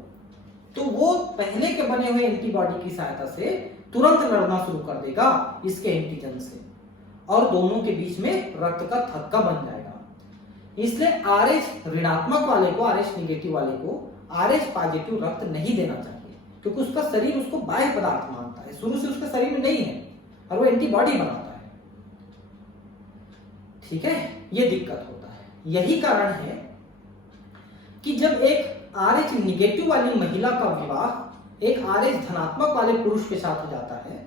तो वो पहले के बने हुए एंटीबॉडी की सहायता से तुरंत लड़ना शुरू कर देगा इसके एंटीजन से, और दोनों के बीच में रक्त का थक्का बन जाएगा। इसलिए आरएच ऋणात्मक वाले को, आरएच निगेटिव वाले को RH पॉजिटिव रक्त नहीं देना चाहिए, क्योंकि उसका शरीर उसको बाह्य पदार्थ मानता है, शुरू से उसके शरीर में नहीं है और वो एंटीबॉडी बनाता है। ठीक है, ये दिक्कत होता है। यही कारण है कि जब एक RH निगेटिव वाली महिला का विवाह एक RH धनात्मक वाले पुरुष के साथ हो जाता है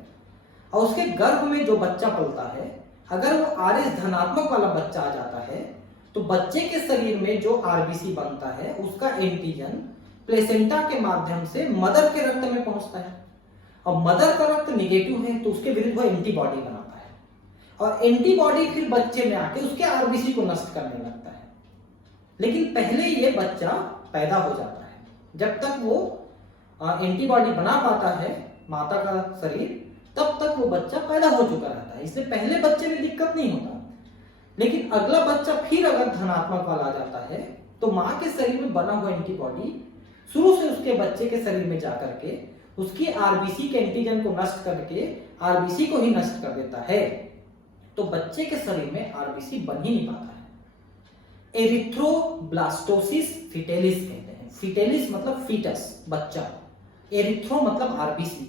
और उसके गर्भ में जो बच्चा पलता है, अगर वो RH धनात्मक वाला बच्चा आ जाता है तो बच्चे के शरीर में जो RBC बनता है उसका एंटीजन प्लेसेंटा के माध्यम से मदर के रक्त में पहुंचता है और मदर का रक्त निगेटिव है तो उसके विरुद्ध वो एंटीबॉडी बनाता है और एंटीबॉडी फिर बच्चे में आके उसके RBC को नष्ट करने लगता है। लेकिन पहले ये बच्चा पैदा हो जाता है, जब तक वो एंटीबॉडी बना पाता है माता का शरीर तब तक वो बच्चा पैदा हो चुका रहता है, इसलिए पहले बच्चे में दिक्कत नहीं होता। लेकिन अगला बच्चा फिर अगर धनात्मक वाला आ जाता है तो माँ के शरीर में बना हुआ एंटीबॉडी शुरू से उसके बच्चे के शरीर में जाकर के उसकी RBC के एंटीजन को नष्ट करके RBC को ही नष्ट कर देता है, तो बच्चे के शरीर में RBC बन ही नहीं पाता है। एरिथ्रोब्लास्टोसिस फिटेलिस कहते हैं। फिटेलिस मतलब फीटस, बच्चा। एरिथ्रो मतलब RBC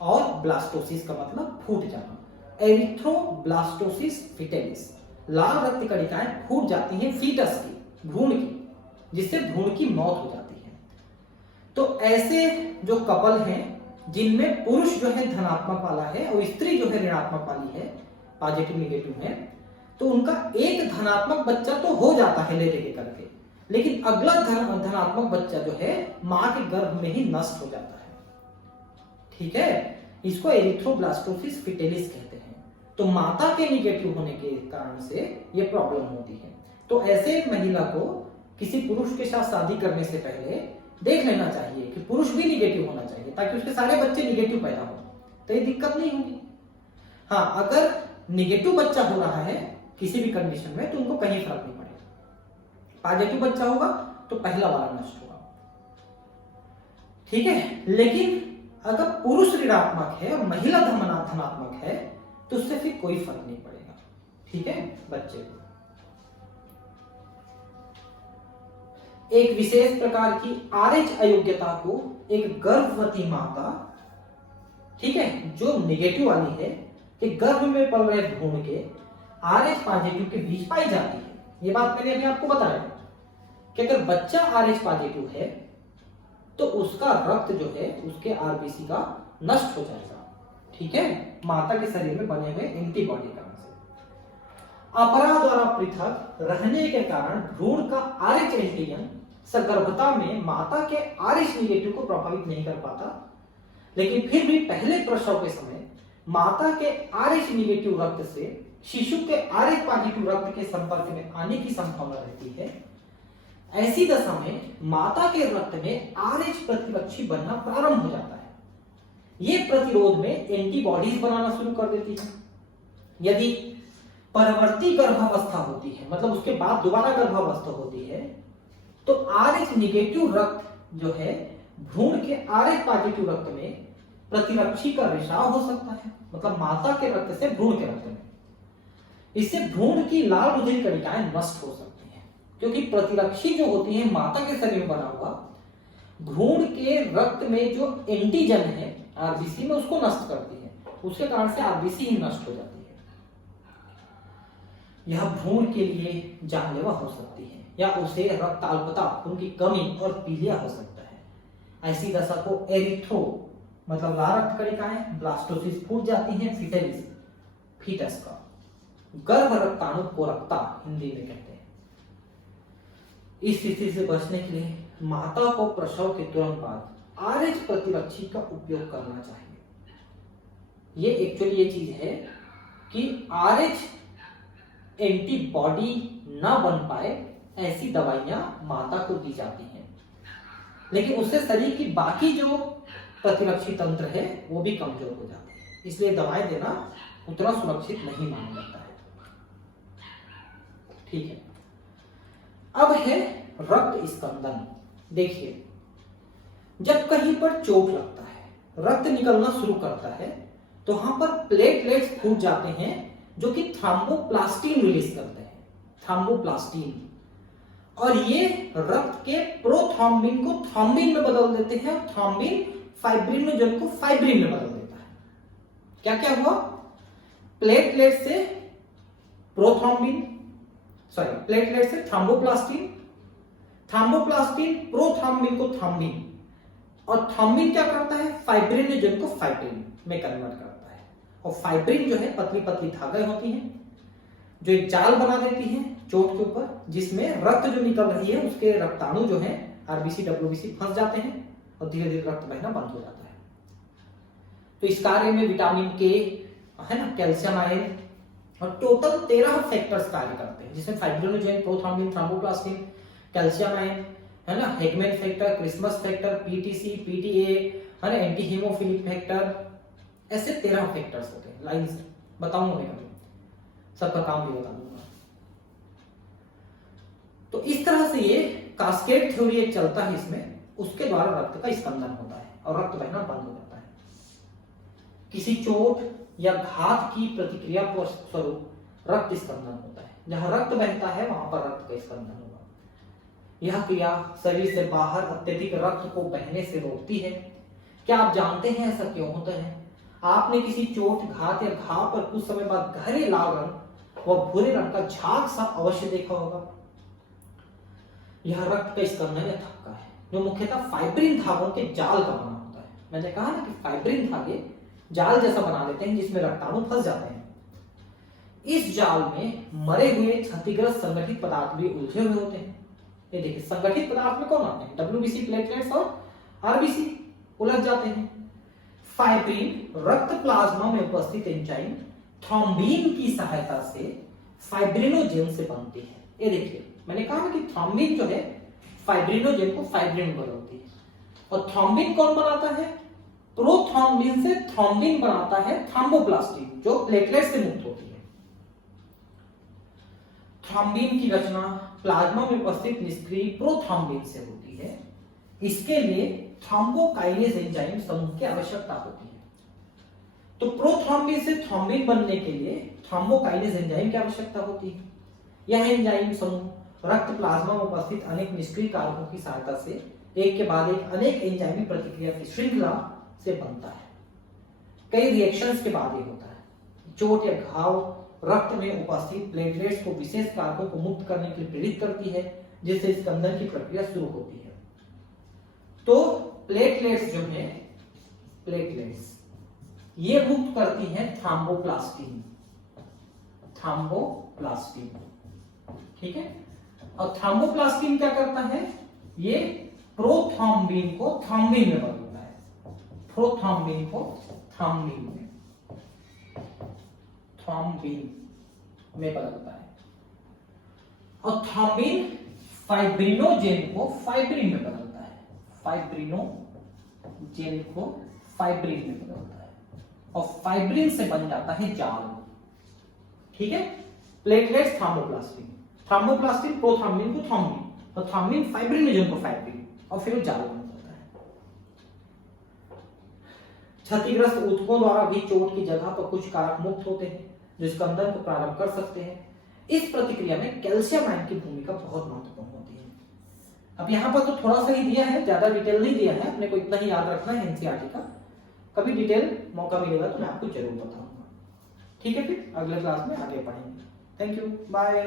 और ब्लास्टोसिस का मतलब फूट जाना। एरिथ्रोब्लास्टोसिस फिटेलिस, लाल रक्त कणिकाएं फूट जाती हैं फीटस की, भ्रूण की, जिससे भ्रूण की मौत हो जाती है। तो ऐसे जो कपल हैं जिनमें पुरुष जो है धनात्मक वाला है और स्त्री जो है ऋणात्मक वाली है, पॉजिटिव निगेटिव है, तो उनका एक धनात्मक बच्चा तो हो जाता है ले लेके करके, लेकिन अगला धनात्मक बच्चा जो है मां के गर्भ में ही नष्ट हो जाता है। ठीक है, इसको एरिथ्रोब्लास्टोसिस फिटेलिस कहते हैं। तो माता के निगेटिव होने के कारण से ये प्रॉब्लम होती है। तो ऐसे महिला को किसी पुरुष के साथ शादी करने से पहले देख लेना चाहिए कि पुरुष भी निगेटिव होना चाहिए, ताकि उसके सारे बच्चे निगेटिव पैदा हो, तो ये दिक्कत नहीं होगी। हाँ, अगर निगेटिव बच्चा हो रहा है किसी भी कंडीशन में तो उनको कहीं फर्क नहीं पड़ेगा। पॉजिटिव बच्चा होगा तो पहला वाला नष्ट होगा। ठीक है, लेकिन अगर पुरुष ऋणात्मक है और महिला धनात्मक है तो उससे फिर कोई फर्क नहीं पड़ेगा। ठीक है, बच्चे को एक विशेष प्रकार की RH अयोग्यता को एक गर्भवती माता, ठीक है, जो निगेटिव वाली है, कि गर्भ में पल रहे भ्रूण के RH पॉजिटिव के बीच पाई जाती है। ये बात मैंने अभी आपको बताया कि अगर बच्चा RH पॉजिटिव है तो उसका रक्त जो है उसके RBC का नष्ट हो जाएगा। ठीक है, माता के शरीर में बने हुए एंटीबॉडी कारण से। अपरा द्वारा पृथक रहने के कारण भ्रूण का RH एंटीजन सगर्भता में माता के RH निगेटिव को प्रभावित नहीं कर पाता, लेकिन फिर भी पहले प्रसव के समय माता के RH निगेटिव रक्त से शिशु के RH पॉजिटिव रक्त के संपर्क में आने की संभावना रहती है। ऐसी दशा में माता के रक्त में RH प्रतिरक्षी बनना प्रारंभ हो जाता है। ये प्रतिरोध में एंटीबॉडीज बनाना शुरू कर देती है। यदि परवर्ती गर्भावस्था होती है, मतलब उसके बाद दोबारा गर्भावस्था होती है, तो RH निगेटिव रक्त जो है भ्रूण के RH पॉजिटिव रक्त में प्रतिरक्षी का रिसाव हो सकता है, मतलब माता के रक्त से भ्रूण के रक्त में। इससे भ्रूण की लाल रुधिर कणिकाएं नष्ट हो सकती हैं, क्योंकि प्रतिरक्षी जो होती है माता के शरीर में बना हुआ भ्रूण के रक्त में जो एंटीजन है RBC में उसको नष्ट करती है, उसके कारण से RBC ही नष्ट हो जाती है। यह भ्रूण के लिए जानलेवा हो सकती है या उसे रक्त अल्पता, खून की कमी और पीलिया हो सकता है। ऐसी दशा को एरिथ्रो मतलब लाल रक्त कणिकाएं, ब्लास्टोसिस फूट जाती हैं, फिटेलिस फीटस का गर्भ रक्ताणु कोरकता हिंदी में कहते हैं। इस स्थिति से बचने के लिए माता को प्रसव के तुरंत बाद RH प्रतिरक्षी का उपयोग करना चाहिए। ये एक्चुअली ये चीज है कि RH एंटीबॉडी ना बन पाए ऐसी दवाइयां माता को दी जाती हैं, लेकिन उससे शरीर की बाकी जो प्रतिरक्षी तंत्र है वो भी कमजोर हो जाता है, इसलिए दवाएं देना उतना सुरक्षित नहीं माना जाता है। ठीक है, अब है रक्त स्पंदन। देखिए, जब कहीं पर चोट लगता है, रक्त निकलना शुरू करता है, तो वहां पर प्लेटलेट्स फूट जाते हैं जो कि थ्रोम्बोप्लास्टिन रिलीज करते हैं, थ्रोम्बोप्लास्टिन। और ये रक्त के प्रोथ्रोम्बिन को थ्रोम्बिन में बदल देते हैं और थ्रोम्बिन फाइब्रिनोजन को फाइब्रिन में बदल देता है। क्या क्या हुआ? प्लेटलेट से प्रोथ्रोम्बिन, सॉरी प्लेटलेट से थ्रोम्बोप्लास्टिन, थ्रोम्बोप्लास्टिन प्रोथ्रोम्बिन को थ्रोम्बिन, और थ्रोम्बिन क्या करता है? फाइब्रिनोजन को फाइब्रिन में कन्वर्ट करता है। और फाइब्रिन जो है पतली पतली धागे होती हैं जो एक जाल बना देती है चोट के ऊपर, जिसमें रक्त जो निकल रही है उसके रक्ताणु जो है आरबीसी डब्ल्यूबीसी फंस जाते हैं और धीरे धीरे रक्त बहना बंद हो जाता है। तो इस कार्य में विटामिन के है ना, कैल्शियम आयन और टोटल 13 फैक्टर्स कार्य करते हैं, जिसमें fibrinogen, prothrombin, thromboplastin, calcium ion है ना, Hageman factor, Christmas factor, PTC, PTA है ना, एंटी हीमोफिलिक फैक्टर, ऐसे 13 फैक्टर्स होते हैं। लाइन से बताऊंगा मैं कभी, सबका काम भी बता दूंगा। तो इस तरह से ये कास्केड थ्योरी एक चलता है इसमें, उसके द्वारा रक्त का स्पंदन होता है और रक्त बहना बंद हो जाता है। किसी चोट या घात की प्रतिक्रिया स्वरूप रक्त स्पंदन होता है। जहां रक्त बहता है वहां पर रक्त का स्पंदन होगा। यह क्रिया शरीर से बाहर अत्यधिक रक्त को बहने से रोकती है। क्या आप जानते हैं ऐसा क्यों होता है? आपने किसी चोट, घात या घाव पर कुछ समय बाद गहरे लाल रंग व भूरे रंग का झाग सा अवश्य देखा होगा। यह रक्त का स्पंदन या थक्का है, जो मुख्यतः फाइब्रिन धागों के जाल का बना होता है। मैंने कहा ना कि फाइब्रिन धागे जाल जैसा बना देते हैं जिसमें रक्ताणु फंस जाते हैं। इस जाल में मरे हुए क्षतिग्रस्त संगठित पदार्थ भी उलझे हुए होते हैं। ये देखिए, संगठित पदार्थ में कौन आते हैं? डब्ल्यूबीसी, प्लेटलेट्स और आरबीसी उलझ जाते हैं। फाइब्रिन रक्त प्लाज्मा में उपस्थित एंजाइम थ्रोम्बिन की सहायता से फाइब्रिनोजेन से बनती है। ये देखिए, मैंने कहा ना कि थ्रोम्बिन जो है फाइब्रिनोजेन को फाइब्रिन बनाती है, और थ्रोम्बिन कौन बनाता है? प्रोथ्रोम्बिन से थ्रोम्बिन बनाता है थ्रोम्बोप्लास्टिन, जो प्लेटलेट से मुक्त होती है। थ्रोम्बिन की रचना प्लाज्मा में उपस्थित निष्क्रिय प्रोथ्रोम्बिन से होती है। इसके लिए थ्रोम्बोकाइनेज एंजाइम समूह की आवश्यकता होती है। तो प्रोथ्रोम्बिन से थ्रोम्बिन बनने के लिए थ्रोम्बोकाइनेज एंजाइम की आवश्यकता होती है। यह एंजाइम समूह रक्त प्लाज्मा में उपस्थित अनेक निष्क्रिय कारकों की सहायता से एक के बाद एक अनेक एंजाइमी प्रतिक्रिया की श्रृंखला से बनता है। कई रिएक्शंस के बाद ये होता है। चोट या घाव रक्त में उपस्थित प्लेटलेट्स को विशेष कारकों को मुक्त करने के लिए प्रेरित करती है, जिससे स्पंदन की प्रक्रिया शुरू होती है। तो प्लेटलेट्स जो है, प्लेटलेट्स ये मुक्त करती हैं थ्रोम्बोप्लास्टिन, थ्रोम्बोप्लास्टिन, ठीक है। और थ्रोम्बोप्लास्टिन क्या करता है? ये प्रोथ्रोम्बिन को थ्रोम्बिन में बदलता है, प्रोथ्रोम्बिन को थ्रोम्बिन में, थ्रोम्बिन में बदलता है। और थ्रोम्बिन फाइब्रिनोजेन को फाइब्रिन में बदलता है, फाइब्रिनोजेन को फाइब्रिन में बदलता है, और फाइब्रिन से बन जाता है जाल, ठीक है। प्लेटलेट्स थ्रोम्बोप्लास्टिन, थ्रोम्बोप्लास्टिन प्रोथ्रोम्बिन को थ्रोम्बिन, और थ्रोम्बिन फाइब्रिनोजेन को फाइब्रिन, और फिर वो जाल बन जाता है। क्षतिग्रस्त ऊतकों द्वारा भी चोट की जगह पर कुछ कारक मुक्त होते हैं जो स्पंदन को प्रारंभ कर सकते हैं। इस प्रतिक्रिया में कैल्शियम आयन की भूमिका बहुत महत्वपूर्ण होती है। अब यहाँ पर तो थोड़ा सा ही दिया है, ज्यादा डिटेल नहीं दिया है, अपने को इतना ही याद रखना है एनसीईआरटी का। कभी डिटेल मौका मिलेगा तो मैं आपको जरूर बताऊंगा, ठीक है। फिर अगले क्लास में आगे पढ़ेंगे। Thank you, bye.